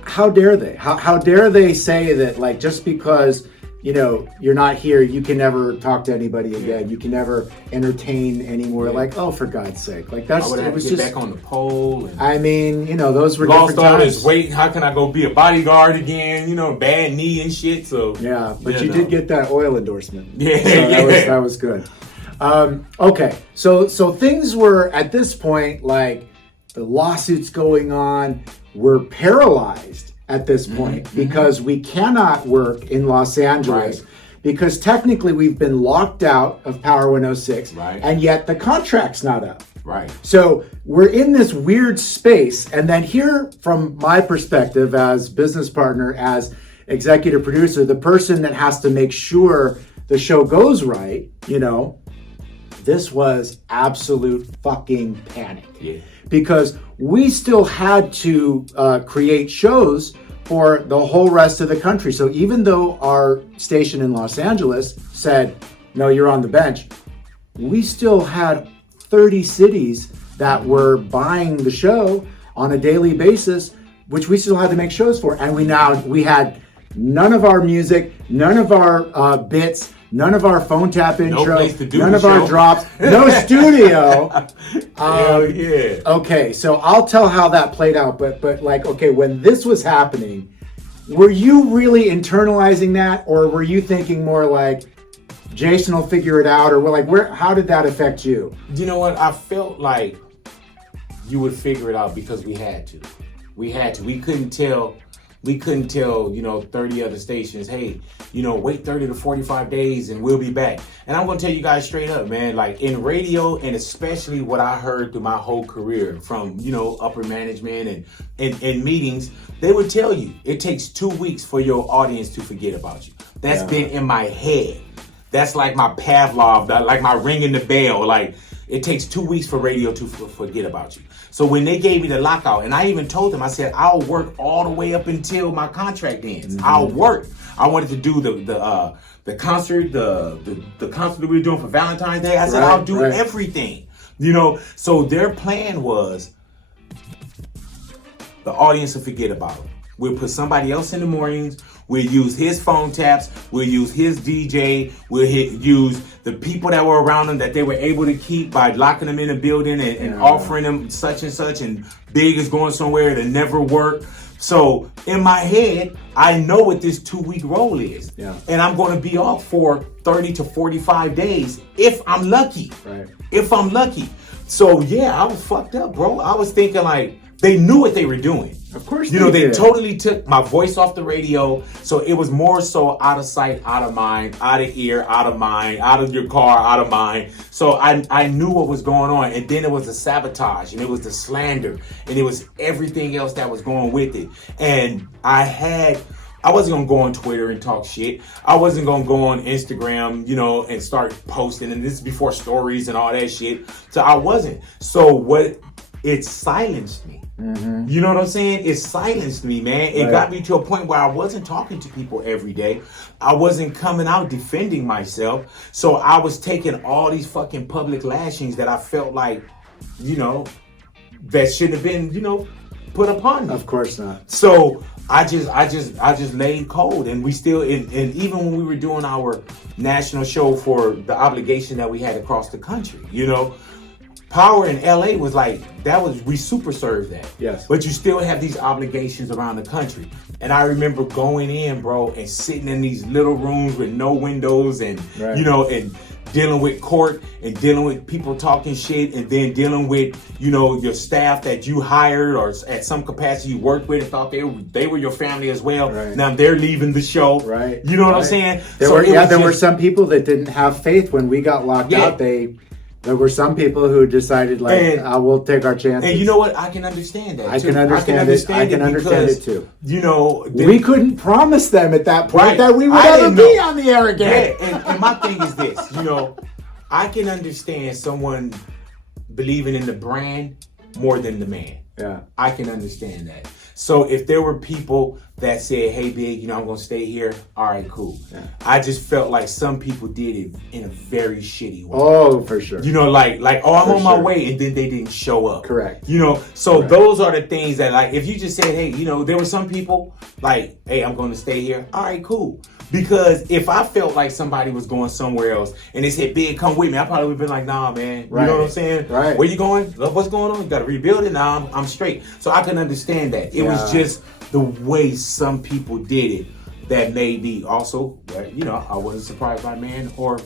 how dare they? How dare they say that, like, just because, you know, you're not here, you can never talk to anybody again. You can never entertain anymore. Yeah. Like, oh, for God's sake. Like, that's, it was just back on the pole. And I mean, you know, those were lost different all times. this weight. How can I go be a bodyguard again? You know, bad knee and shit. So yeah, but you did get that oil endorsement. Yeah, so that was good. Okay, so things were at this point, like, the lawsuits going on. We're paralyzed at this point because we cannot work in Los Angeles. Right. because technically we've been locked out of Power 106, Right. and yet the contract's not up. Right. So we're in this weird space. And then here, from my perspective as business partner, as executive producer, the person that has to make sure the show goes right, this was absolute fucking panic. Yeah. Because we still had to create shows for the whole rest of the country. So even though our station in Los Angeles said, no, you're on the bench, we still had 30 cities that were buying the show on a daily basis, which we still had to make shows for. And we had none of our music, none of our bits, none of our phone tap intro, none of our drops, no studio. Hell yeah. Okay, so I'll tell how that played out, but okay, when this was happening, were you really internalizing that, or were you thinking more like, Jason will figure it out, or how did that affect you? You know what? I felt like you would figure it out because we had to. We couldn't tell, 30 other stations, hey, wait 30 to 45 days and we'll be back. And I'm going to tell you guys straight up, man, like in radio, and especially what I heard through my whole career from, upper management and meetings, they would tell you it takes 2 weeks for your audience to forget about you. That's been in my head. That's like my Pavlov, like my ringing the bell. Like, it takes 2 weeks for radio to forget about you. So when they gave me the lockout, and I even told them, I said, I'll work all the way up until my contract ends. Mm-hmm. I'll work. I wanted to do the concert, the concert that we were doing for Valentine's Day. I said, I'll do everything. So their plan was the audience will forget about it. We'll put somebody else in the mornings. We'll use his phone taps. We'll use his DJ. We'll use the people that were around him that they were able to keep by locking them in a building and offering them such and such. And Big is going somewhere that never worked. So in my head, I know what this 2 week roll is. Yeah. And I'm going to be off for 30 to 45 days if I'm lucky. Right. If I'm lucky. So yeah, I was fucked up, bro. I was thinking like, they knew what they were doing. Of course they did. Totally took my voice off the radio. So it was more so out of sight, out of mind, out of ear, out of mind, out of your car, out of mind. So I knew what was going on. And then it was the sabotage, and it was the slander, and it was everything else that was going with it. And I wasn't going to go on Twitter and talk shit. I wasn't going to go on Instagram, and start posting. And this is before stories and all that shit. So I wasn't. So it silenced me. Mm-hmm. You know what I'm saying? It silenced me, man. It got me to a point where I wasn't talking to people every day. I wasn't coming out defending myself. So I was taking all these fucking public lashings that I felt like, that shouldn't have been, put upon me. Of course not. So I just laid cold, and we still, and even when we were doing our national show for the obligation that we had across the country, Power in LA was like, we super served that. Yes. But you still have these obligations around the country. And I remember going in, bro, and sitting in these little rooms with no windows and, and dealing with court and dealing with people talking shit, and then dealing with, your staff that you hired or at some capacity you worked with and thought they were your family as well. Right. Now they're leaving the show. Right. You know what I'm saying? There were some people that didn't have faith when we got locked out. There were some people who decided, we'll take our chances. And you know what? I can understand that. I can understand it too. We couldn't promise them at that point that we would ever be on the air again. Yeah, and my thing is this, I can understand someone believing in the brand more than the man. Yeah. I can understand that. So if there were people that said, hey, Big, I'm going to stay here. All right, cool. Yeah. I just felt like some people did it in a very shitty way. Oh, for sure. I'm on my way, and then they didn't show up. Correct. So those are the things that, like, if you just said, hey, there were some people like, hey, I'm going to stay here. All right, cool. Because if I felt like somebody was going somewhere else and they said, Big, come with me, I probably would have been like, nah, man. Right. You know what I'm saying? Right. Where you going? What's going on? You got to rebuild it? Nah, I'm straight. So I can understand that. It was just the way some people did it that made me also, I wasn't surprised by man or,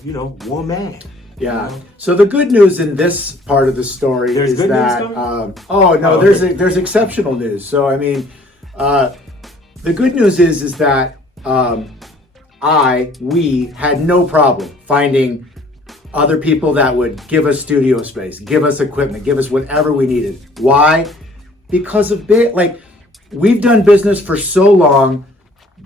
woman. Yeah. So the good news in this part of the story is that, there's exceptional news. So, I mean, the good news is that we had no problem finding other people that would give us studio space, give us equipment, give us whatever we needed. Why? Because of Big. Like, we've done business for so long.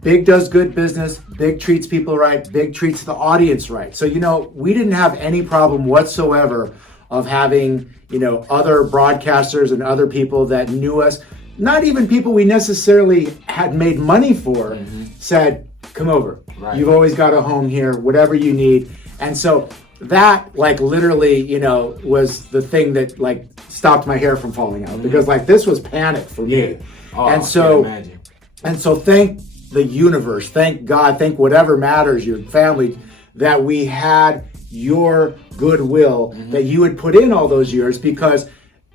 Big does good business. Big treats people right. Big treats the audience right. So, we didn't have any problem whatsoever of having, other broadcasters and other people that knew us. Not even people we necessarily had made money for, said, come over. Right. You've always got a home here, whatever you need. And so that, like, literally, was the thing that, like, stopped my hair from falling out. Because, like, this was panic for me. Yeah. Oh, and so thank the universe, thank God, thank whatever matters, your family, that we had your goodwill that you had put in all those years, because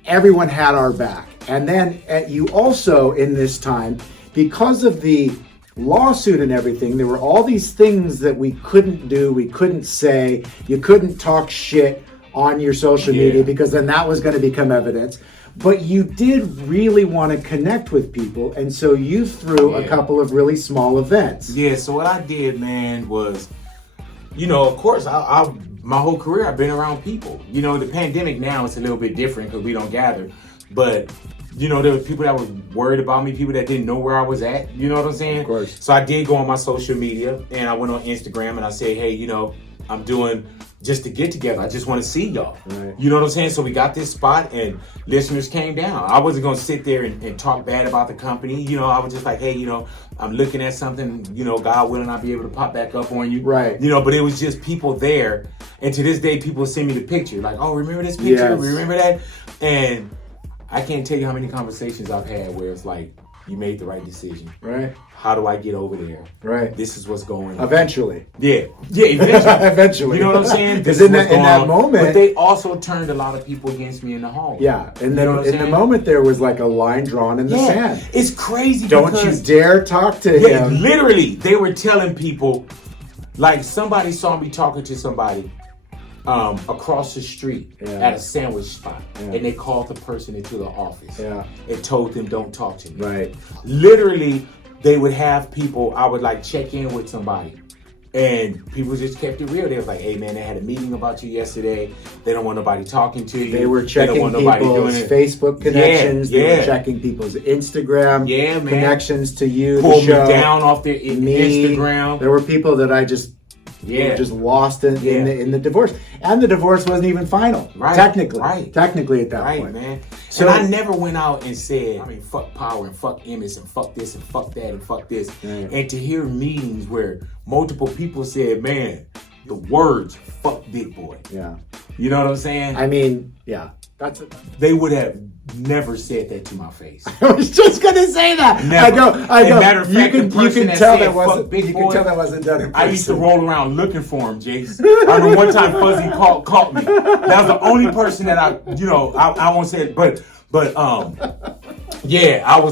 everyone had our back. And then you also, in this time, because of the lawsuit and everything, there were all these things that we couldn't do, we couldn't say, you couldn't talk shit on your social media, because then that was going to become evidence. But you did really want to connect with people, and so you threw a couple of really small events. Yeah, so what I did, man, was, of course, I my whole career I've been around people. The pandemic now, it's a little bit different because we don't gather. But, there were people that were worried about me, people that didn't know where I was at. You know what I'm saying? Of course. So I did go on my social media, and I went on Instagram, and I said, hey, I'm doing just to get together. I just want to see y'all. Right. You know what I'm saying? So we got this spot, and listeners came down. I wasn't going to sit there and talk bad about the company. I was just like, hey, I'm looking at something, God willing, I'll be able to pop back up on you. Right. But it was just people there. And to this day, people send me the picture. Like, oh, remember this picture? Yes. Remember that? And I can't tell you how many conversations I've had where it's like, you made the right decision. Right. How do I get over there? Right. This is what's going on. Eventually. Yeah, eventually. Eventually. You know what I'm saying? Because in that moment. But they also turned a lot of people against me in the hall. Yeah. And then in the moment, there was like a line drawn in the sand. It's crazy. Don't you dare talk to him. Literally, they were telling people, like, somebody saw me talking to somebody across the street at a sandwich spot, and they called the person into the office and told them, don't talk to me. Right. Literally, they would have people, I would like check in with somebody, and people just kept it real. They was like, hey man, they had a meeting about you yesterday. They don't want nobody talking to you. They were checking people's Facebook connections. They were checking people's Instagram connections to you. Pulled me down off their Instagram. There were people that I just just lost in the divorce, and the divorce wasn't even final. Technically at that point, man. So I never went out and said, fuck power and fuck image and fuck this and fuck that and fuck this. And to hear meetings where multiple people said, man, the words "fuck big boy." Yeah. You know what I'm saying? They would have never said that to my face. I was just gonna say that. Never. I go. Matter of fact, you can tell that wasn't done in person. I used to roll around looking for him, Jace. I remember one time Fuzzy caught me. That was the only person that I won't say it, but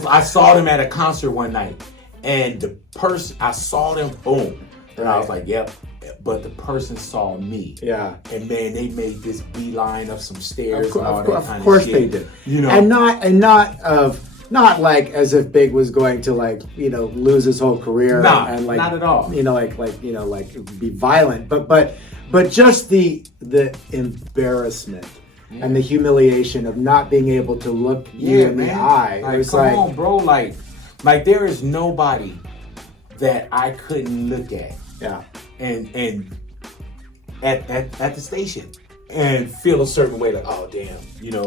I saw them at a concert one night, and the person I saw them, boom, and I was like, yep. But the person saw me. Yeah. And man, they made this beeline of some stairs and all that kind of shit. Of course they did. And not like as if Big was going to lose his whole career and not at all. Be violent. But just the embarrassment and the humiliation of not being able to look you in the eye. Like, come on, bro. Like there is nobody that I couldn't look at. Yeah. And at the station and feel a certain way, like, oh damn,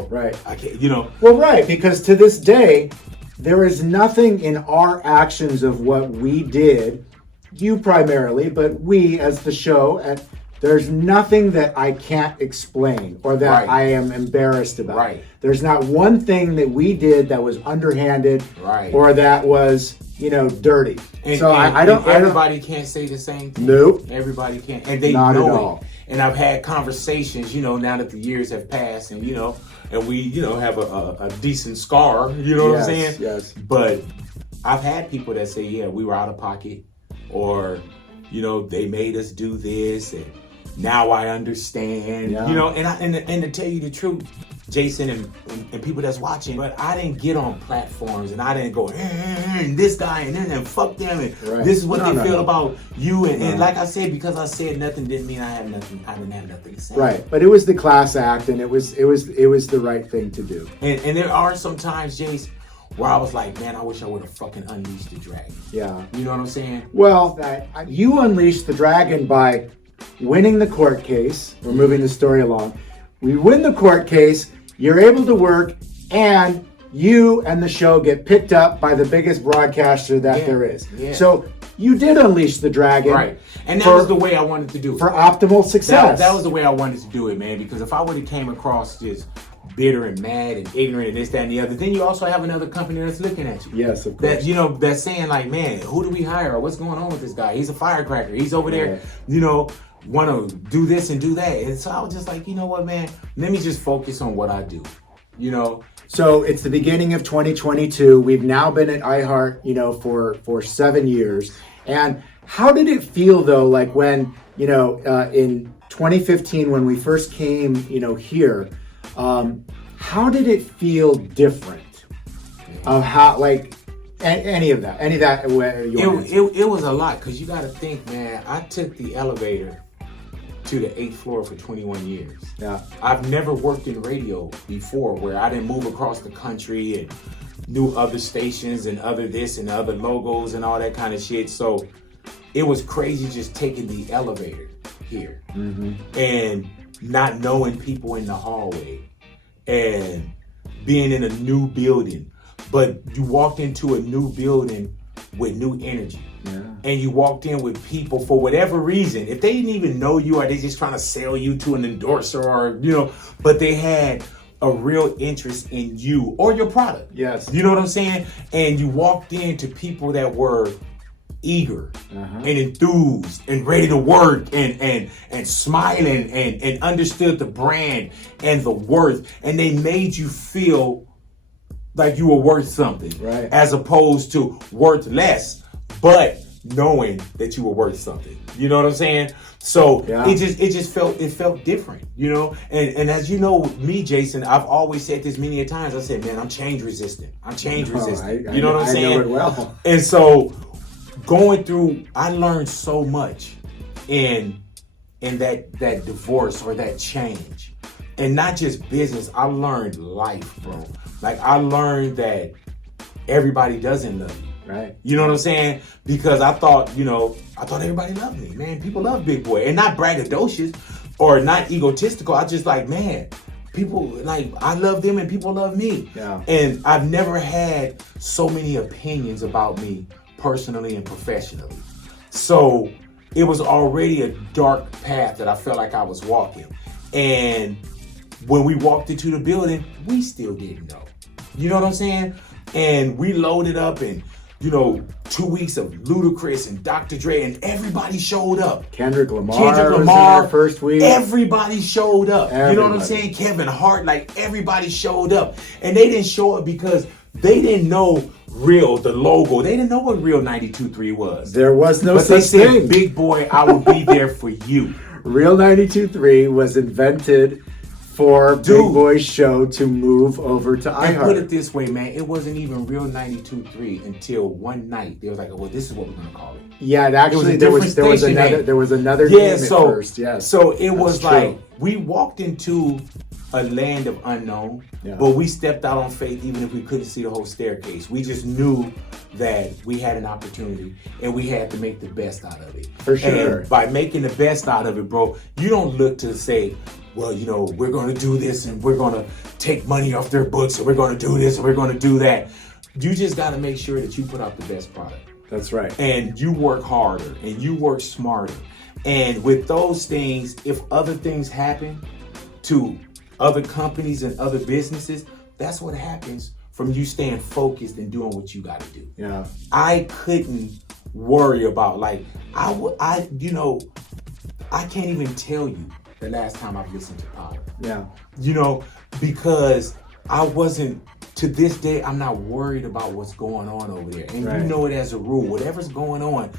right. I can't, Well, right, because to this day, there is nothing in our actions of what we did, you primarily, but we as the show, there's nothing that I can't explain or that I am embarrassed about. Right. There's not one thing that we did that was underhanded or that was, dirty. And, so everybody can't say the same thing. Nope. Everybody can't. And they not know at it. all. And I've had conversations, now that the years have passed and, and we, have a decent scar, what I'm saying? Yes. But I've had people that say, yeah, we were out of pocket, or, they made us do this, and now I understand, and to tell you the truth, Jason and people that's watching, but I didn't get on platforms and I didn't go, and this guy and fuck them and this is what they feel about you and like I said, because I said nothing didn't mean I didn't have nothing to say. Right, but it was the class act and it was the right thing to do. And there are some times, Jace, where I was like, man, I wish I would have fucking unleashed the dragon. Yeah. You know what I'm saying? Well, you unleashed the dragon by winning the court case. We're moving the story along. We win the court case, you're able to work, and you and the show get picked up by the biggest broadcaster that there is. Yeah. So you did unleash the dragon. Right. And that was the way I wanted to do it. For optimal success. That was the way I wanted to do it, man, because if I would have came across just bitter and mad and ignorant and this, that, and the other, then you also have another company that's looking at you. Yes, of course. That, that's saying like, man, who do we hire? Or what's going on with this guy? He's a firecracker. He's over there, want to do this and do that. And so I was just like, you know what, man, let me just focus on what I do, So it's the beginning of 2022. We've now been at iHeart, for 7 years. And how did it feel though, like when, in 2015, when we first came, here, how did it feel different? Of how, like, any of that? It was a lot, because you got to think, man, I took the elevator to the 8th floor for 21 years. Yeah. I've never worked in radio before where I didn't move across the country and knew other stations and other this and other logos and all that kind of shit. So it was crazy just taking the elevator here and not knowing people in the hallway and being in a new building. But you walked into a new building with new energy. Yeah. And you walked in with people for whatever reason. If they didn't even know you, or they just trying to sell you to an endorser, or but they had a real interest in you or your product. Yes. You know what I'm saying? And you walked into people that were eager and enthused and ready to work and smiling and understood the brand and the worth, and they made you feel like you were worth something, right? As opposed to worth less, but knowing that you were worth something. You know what I'm saying? So it felt different, And as you know me, Jason, I've always said this many a times. I said, man, I'm change resistant. You know what I'm saying? I know it well. And so going through, I learned so much in that divorce or that change. And not just business, I learned life, bro. Like, I learned that everybody doesn't love you. Right. You know what I'm saying? Because I thought everybody loved me, man. People love Big Boy. And not braggadocious or not egotistical. I just like, man, people, like, I love them and people love me. Yeah. And I've never had so many opinions about me personally and professionally. So it was already a dark path that I felt like I was walking. And when we walked into the building, we still didn't know. You know what I'm saying? And we loaded up and, 2 weeks of Ludacris and Dr. Dre, and everybody showed up. Kendrick Lamar first week. Everybody showed up. You know what I'm saying? Kevin Hart, like, everybody showed up. And they didn't show up because they didn't know Real, the logo. They didn't know what Real 92.3 was. There was no but such they thing. said, Big Boy, I will be there for you. Real 92.3 was invented for Big Boy's show to move over to iHeart. And put it this way, man, it wasn't even Real 92.3 until one night they was like, well, this is what we're gonna call it. Yeah, actually there was another name at first. Yes. So it was like we walked into a land of unknown, but we stepped out on faith even if we couldn't see the whole staircase. We just knew that we had an opportunity and we had to make the best out of it. For sure. And by making the best out of it, bro, you don't look to say, well, we're going to do this and we're going to take money off their books and we're going to do this and we're going to do that. You just got to make sure that you put out the best product. That's right. And you work harder and you work smarter. And with those things, if other things happen to other companies and other businesses, that's what happens from you staying focused and doing what you got to do. Yeah. I couldn't worry about, like, I can't even tell you the last time I've listened to Power. Yeah. Because I wasn't, to this day, I'm not worried about what's going on over there. And you know it as a rule. Whatever's going on,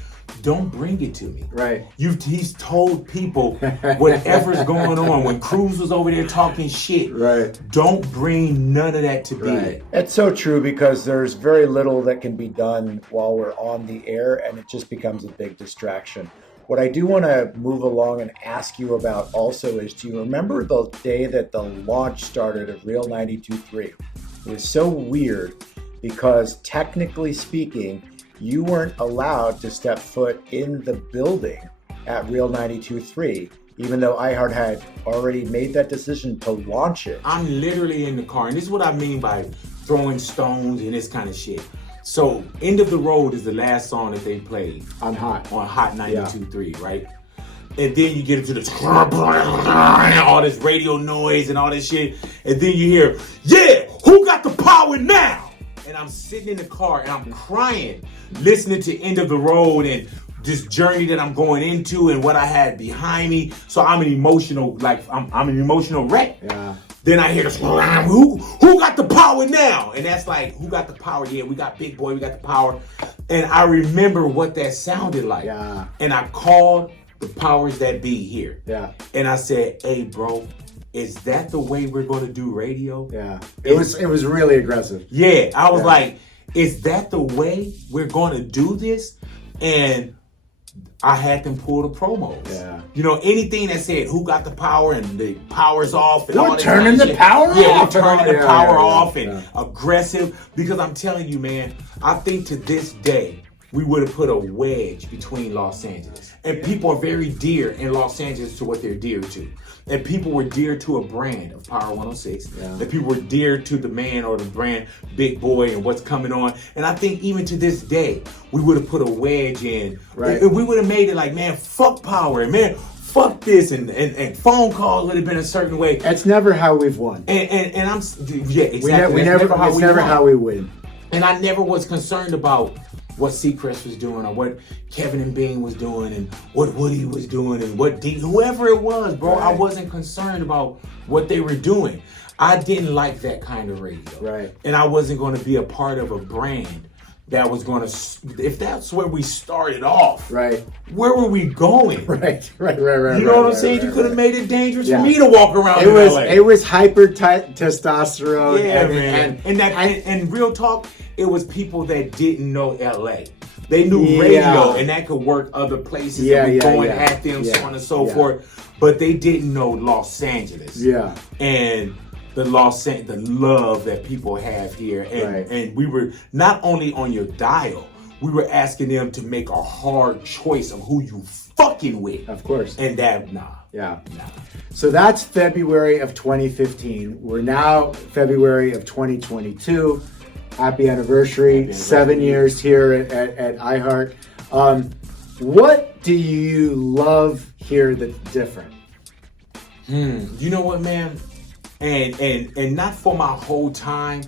don't bring it to me. Right. He's told people whatever's going on. When Cruz was over there talking shit, right. Don't bring none of that to me. Right. It's so true, because there's very little that can be done while we're on the air, and it just becomes a big distraction. What I do want to move along and ask you about also is, do you remember the day that the launch started of Real 92.3? It was so weird because, technically speaking, you weren't allowed to step foot in the building at Real 92.3, even though iHeart had already made that decision to launch it. I'm literally in the car, and this is what I mean by throwing stones and this kind of shit. So, End of the Road is the last song that they played on Hot 92.3, right? And then you get into the all this radio noise and all this shit, and then you hear, yeah, who got the power now? And I'm sitting in the car and I'm crying, listening to End of the Road and this journey that I'm going into and what I had behind me. So I'm an emotional, I'm an emotional wreck. Yeah. Then I hear this, who got the power now? And that's like, who got the power? Yeah, we got Big Boy, we got the power. And I remember what that sounded like. Yeah. And I called the powers that be here. Yeah. And I said, hey, bro, is that the way we're going to do radio? Yeah. It was really aggressive. Yeah. I was like, is that the way we're going to do this? And I had them pull the promos. Yeah. You know, anything that said who got the power and the power's off and all we're this turning kind of the shit. power off. Yeah, we're turning the power off and yeah. aggressive. Because I'm telling you, man, I think to this day, we would have put a wedge between Los Angeles. And people are very dear in Los Angeles to what they're dear to. And people were dear to a brand of Power 106. Yeah. And people were dear to the man or the brand Big Boy and what's coming on. And I think even to this day, we would have put a wedge in. Right. And we would have made it like, man, fuck Power. And man, fuck this. And phone calls would have been a certain way. That's never how we've won. And I'm, yeah, exactly. It's never how we win. And I never was concerned about what Seacrest was doing or what Kevin and Bean was doing and what Woody was doing and what whoever it was, bro. Right. I wasn't concerned about what they were doing. I didn't like that kind of radio. Right. And I wasn't going to be a part of a brand that was going to, if that's where we started off, right? Where were we going? Right. You know what I'm saying? You could have made it dangerous for me to walk around in LA. It was hyper testosterone. Yeah, man. And real talk, it was people that didn't know LA. They knew radio and that could work other places and we going at them, so on and so forth. But they didn't know Los Angeles. Yeah. And the love that people have here. And we were not only on your dial, we were asking them to make a hard choice of who you fucking with. Of course. And that, nah. So that's February of 2015. We're now February of 2022. Happy anniversary. 7 years here at iHeart. What do you love here that's different? You know what, man? And not for my whole time,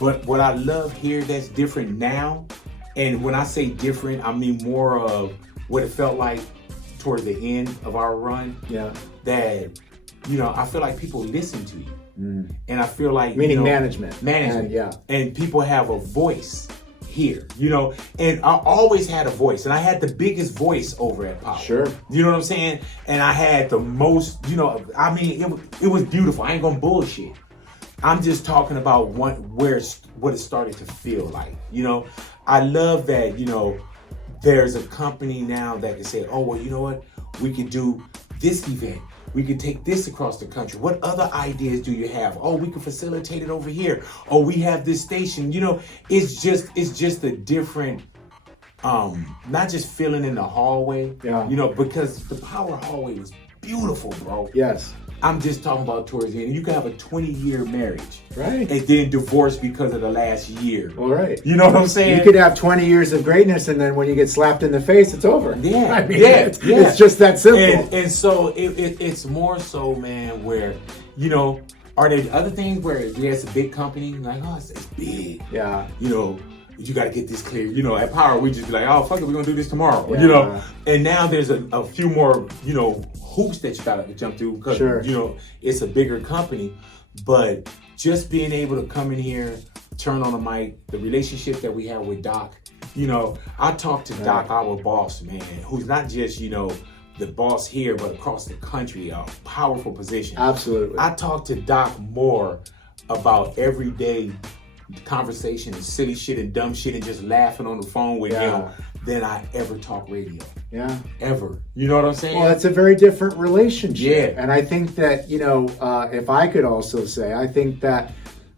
but what I love here that's different now, and when I say different, I mean more of what it felt like towards the end of our run. Yeah. That, you know, I feel like people listen to you. And I feel like... Meaning management. And people have a voice here, you know, and I always had a voice, and I had the biggest voice over at Power. Sure. You know what I'm saying? And I had the most, you know, I mean, it was beautiful. I ain't gonna bullshit. I'm just talking about what it started to feel like, you know. I love that, you know, there's a company now that can say, oh, well, you know what? We could do this event. We could take this across the country. What other ideas do you have? Oh, we can facilitate it over here. Oh, we have this station. You know, it's just a different, not just feeling in the hallway. Yeah. You know, because the Power hallway was beautiful, bro. Yes. I'm just talking about towards the end. You can have a 20-year marriage. Right. And then divorce because of the last year. All right. You know what I'm saying? You could have 20 years of greatness, and then when you get slapped in the face, it's over. Yeah. I mean, it's just that simple. And so it's more so, man, where, you know, are there other things where, it's a big company, like, oh, it's big. Yeah. You know, you got to get this clear. You know, at Power, we just be like, oh, fuck it, we're going to do this tomorrow. Yeah. You know, and now there's a few more, you know, hoops that you got to jump through because, you know, it's a bigger company. But just being able to come in here turn on the mic, the relationship that we have with Doc. You know, I talk to Doc, our boss, man, who's not just, you know, the boss here, but across the country, a powerful position. Absolutely. I talk to Doc more about everyday conversation and silly shit and dumb shit and just laughing on the phone with him than I ever talk radio. Yeah. Ever. You know what I'm saying? Well, it's a very different relationship. Yeah. And I think that, you know, if I could also say, I think that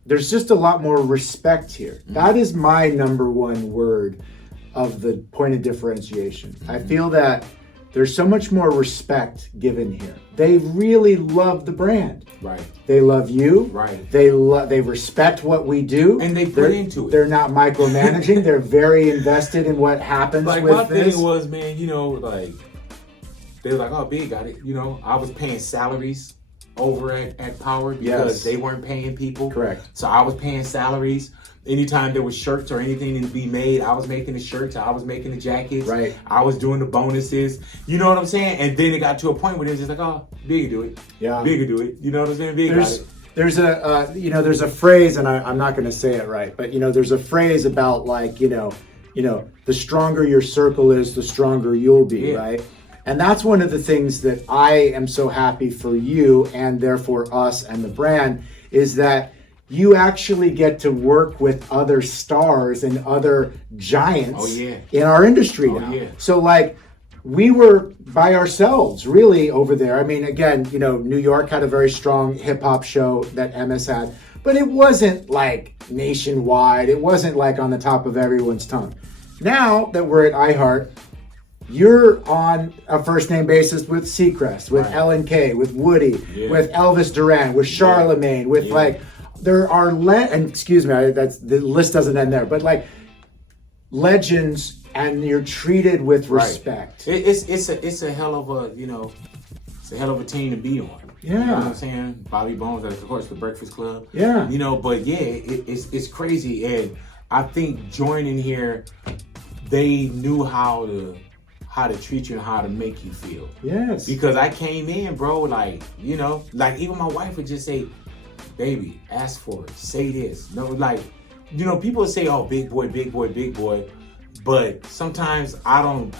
there's just a lot more respect here. Mm-hmm. That is my number one word of the point of differentiation. Mm-hmm. I feel that there's so much more respect given here. They really love the brand. Right. They love you. Right. They respect what we do. And they put into it. They're not micromanaging. They're very invested in what happens like with my this. thing was, man, you know, like, they were like, oh, Big got it. You know, I was paying salaries over at Power because they weren't paying people. Correct. So I was paying salaries. Anytime there was shirts or anything to be made, I was making the shirts, I was making the jackets, right. I was doing the bonuses. You know what I'm saying? And then it got to a point where they was just like, oh, Big do it. Yeah. Big do it. You know what I'm saying? Big got it. There's a there's a phrase, and I'm not going to say it right, but you know, there's a phrase about like, you know, the stronger your circle is, the stronger you'll be, right? And that's one of the things that I am so happy for you and therefore us and the brand is that you actually get to work with other stars and other giants in our industry now. Yeah. So like we were by ourselves really over there. I mean, again, you know, New York had a very strong hip hop show that MS had, but it wasn't like nationwide. It wasn't like on the top of everyone's tongue. Now that we're at iHeart, you're on a first name basis with Seacrest, with L&K, with Woody, with Elvis Duran, with Charlemagne, with like, there are and excuse me, that's the list doesn't end there, but like legends, and you're treated with respect. It's a hell of a, you know, it's a hell of a team to be on. Yeah, you know what I'm saying? Bobby Bones, of course, the Breakfast Club. Yeah, you know, but it's crazy, and I think joining here, they knew how to treat you and how to make you feel. Yes, because I came in, bro, like, you know, like even my wife would just say, baby, ask for it. Say this. No, like, you know, people say, "Oh, big boy, big boy, big boy," but sometimes I don't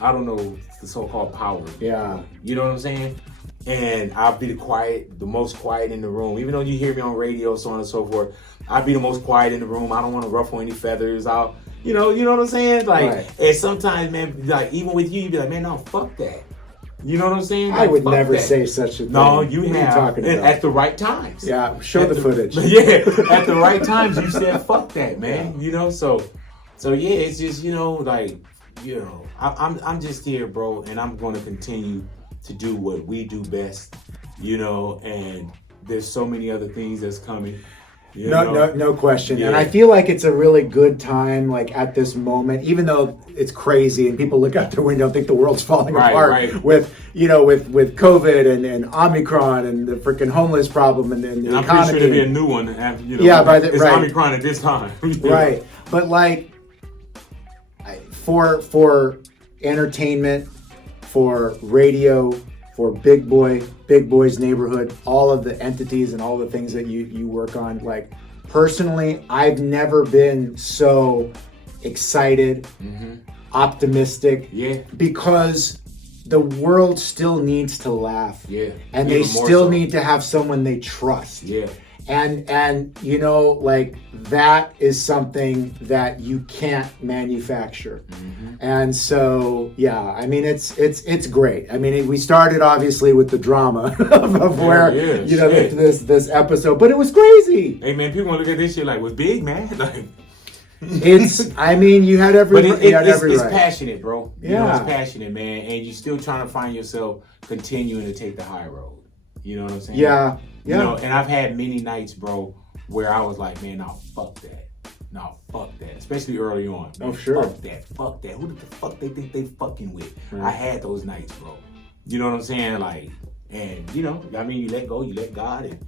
know the so-called power. Yeah, you know what I'm saying? And I'll be the most quiet in the room. Even though you hear me on radio, so on and so forth, I'll be the most quiet in the room. I don't want to ruffle any feathers out. You know what I'm saying? Like, and sometimes, man, like even with you be like, man, no, fuck that. You know what I'm saying? Like, I would never say such a thing. No, you what have. Are you talking about? At the right times. Yeah, show the footage. Yeah, at the right times you said fuck that, man. You know, so yeah, it's just, you know, like, you know, I'm just here, bro, and I'm gonna continue to do what we do best, you know, and there's so many other things that's coming. No question. Yeah. And I feel like it's a really good time, like at this moment, even though it's crazy and people look out their window and think the world's falling apart with, you know, with COVID and Omicron and the freaking homeless problem and then the I'm economy. pretty sure there'll be a new one. You know, it's Omicron at this time. Right. But like for entertainment, for radio, for Big Boy's Neighborhood, all of the entities and all the things that you work on. Like, personally, I've never been so excited, optimistic, because the world still needs to laugh. Yeah. And they still need to have someone they trust. Yeah. And you know, like, that is something that you can't manufacture. And so, yeah, I mean, it's great. I mean, we started obviously with the drama of where, you know, this episode, but it was crazy. Hey man, people want to look at this shit like, was Big, man? Like, I mean, you had every it's right. passionate, bro. Yeah. You know, it's passionate, man, and you're still trying to find yourself continuing to take the high road. You know what I'm saying? Yeah. You know, and I've had many nights, bro, where I was like, man, no, fuck that. No, fuck that. Especially early on. Man, oh, sure. Fuck that. Who the fuck they think they fucking with? I had those nights, bro. You know what I'm saying? Like, and, you know, I mean, you let go, you let God,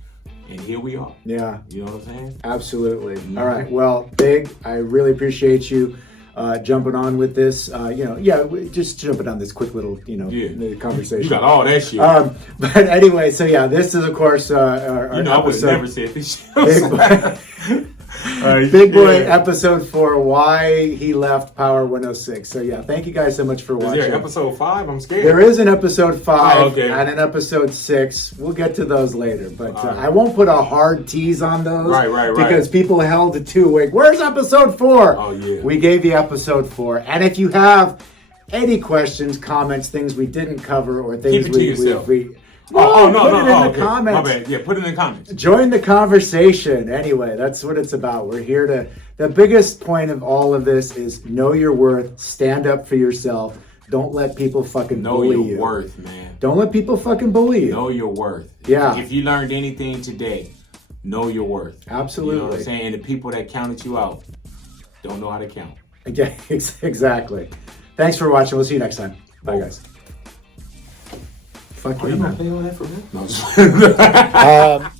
and here we are. Yeah. You know what I'm saying? Absolutely. All right. Well, Big, I really appreciate you jumping on with this, just jumping on this quick little, conversation. You got all that shit. But anyway, so yeah, this is of course our I would never say this shit. All Big Boy, episode 4, why he left Power 106. So yeah, thank you guys so much for watching. Is there episode 5? I'm scared. There is an episode 5 okay. and an episode 6. We'll get to those later, but I won't put a hard tease on those. Right. Because people held to 2 weeks. Where's episode 4? Oh yeah. We gave you episode 4, and if you have any questions, comments, things we didn't cover, or things Keep it to yourself. put it in the comments. My bad. Yeah, put it in the comments. Join the conversation. Anyway, that's what it's about. We're here to. The biggest point of all of this is know your worth. Stand up for yourself. Don't let people fucking bully you. Know your worth, man. Don't let people fucking bully you. Know your worth. Yeah. If you learned anything today, know your worth. Absolutely. You know what I'm saying? The people that counted you out don't know how to count. Yeah, exactly. Thanks for watching. We'll see you next time. Bye, guys. Fuck Are you, you man. gonna play all that for me? No,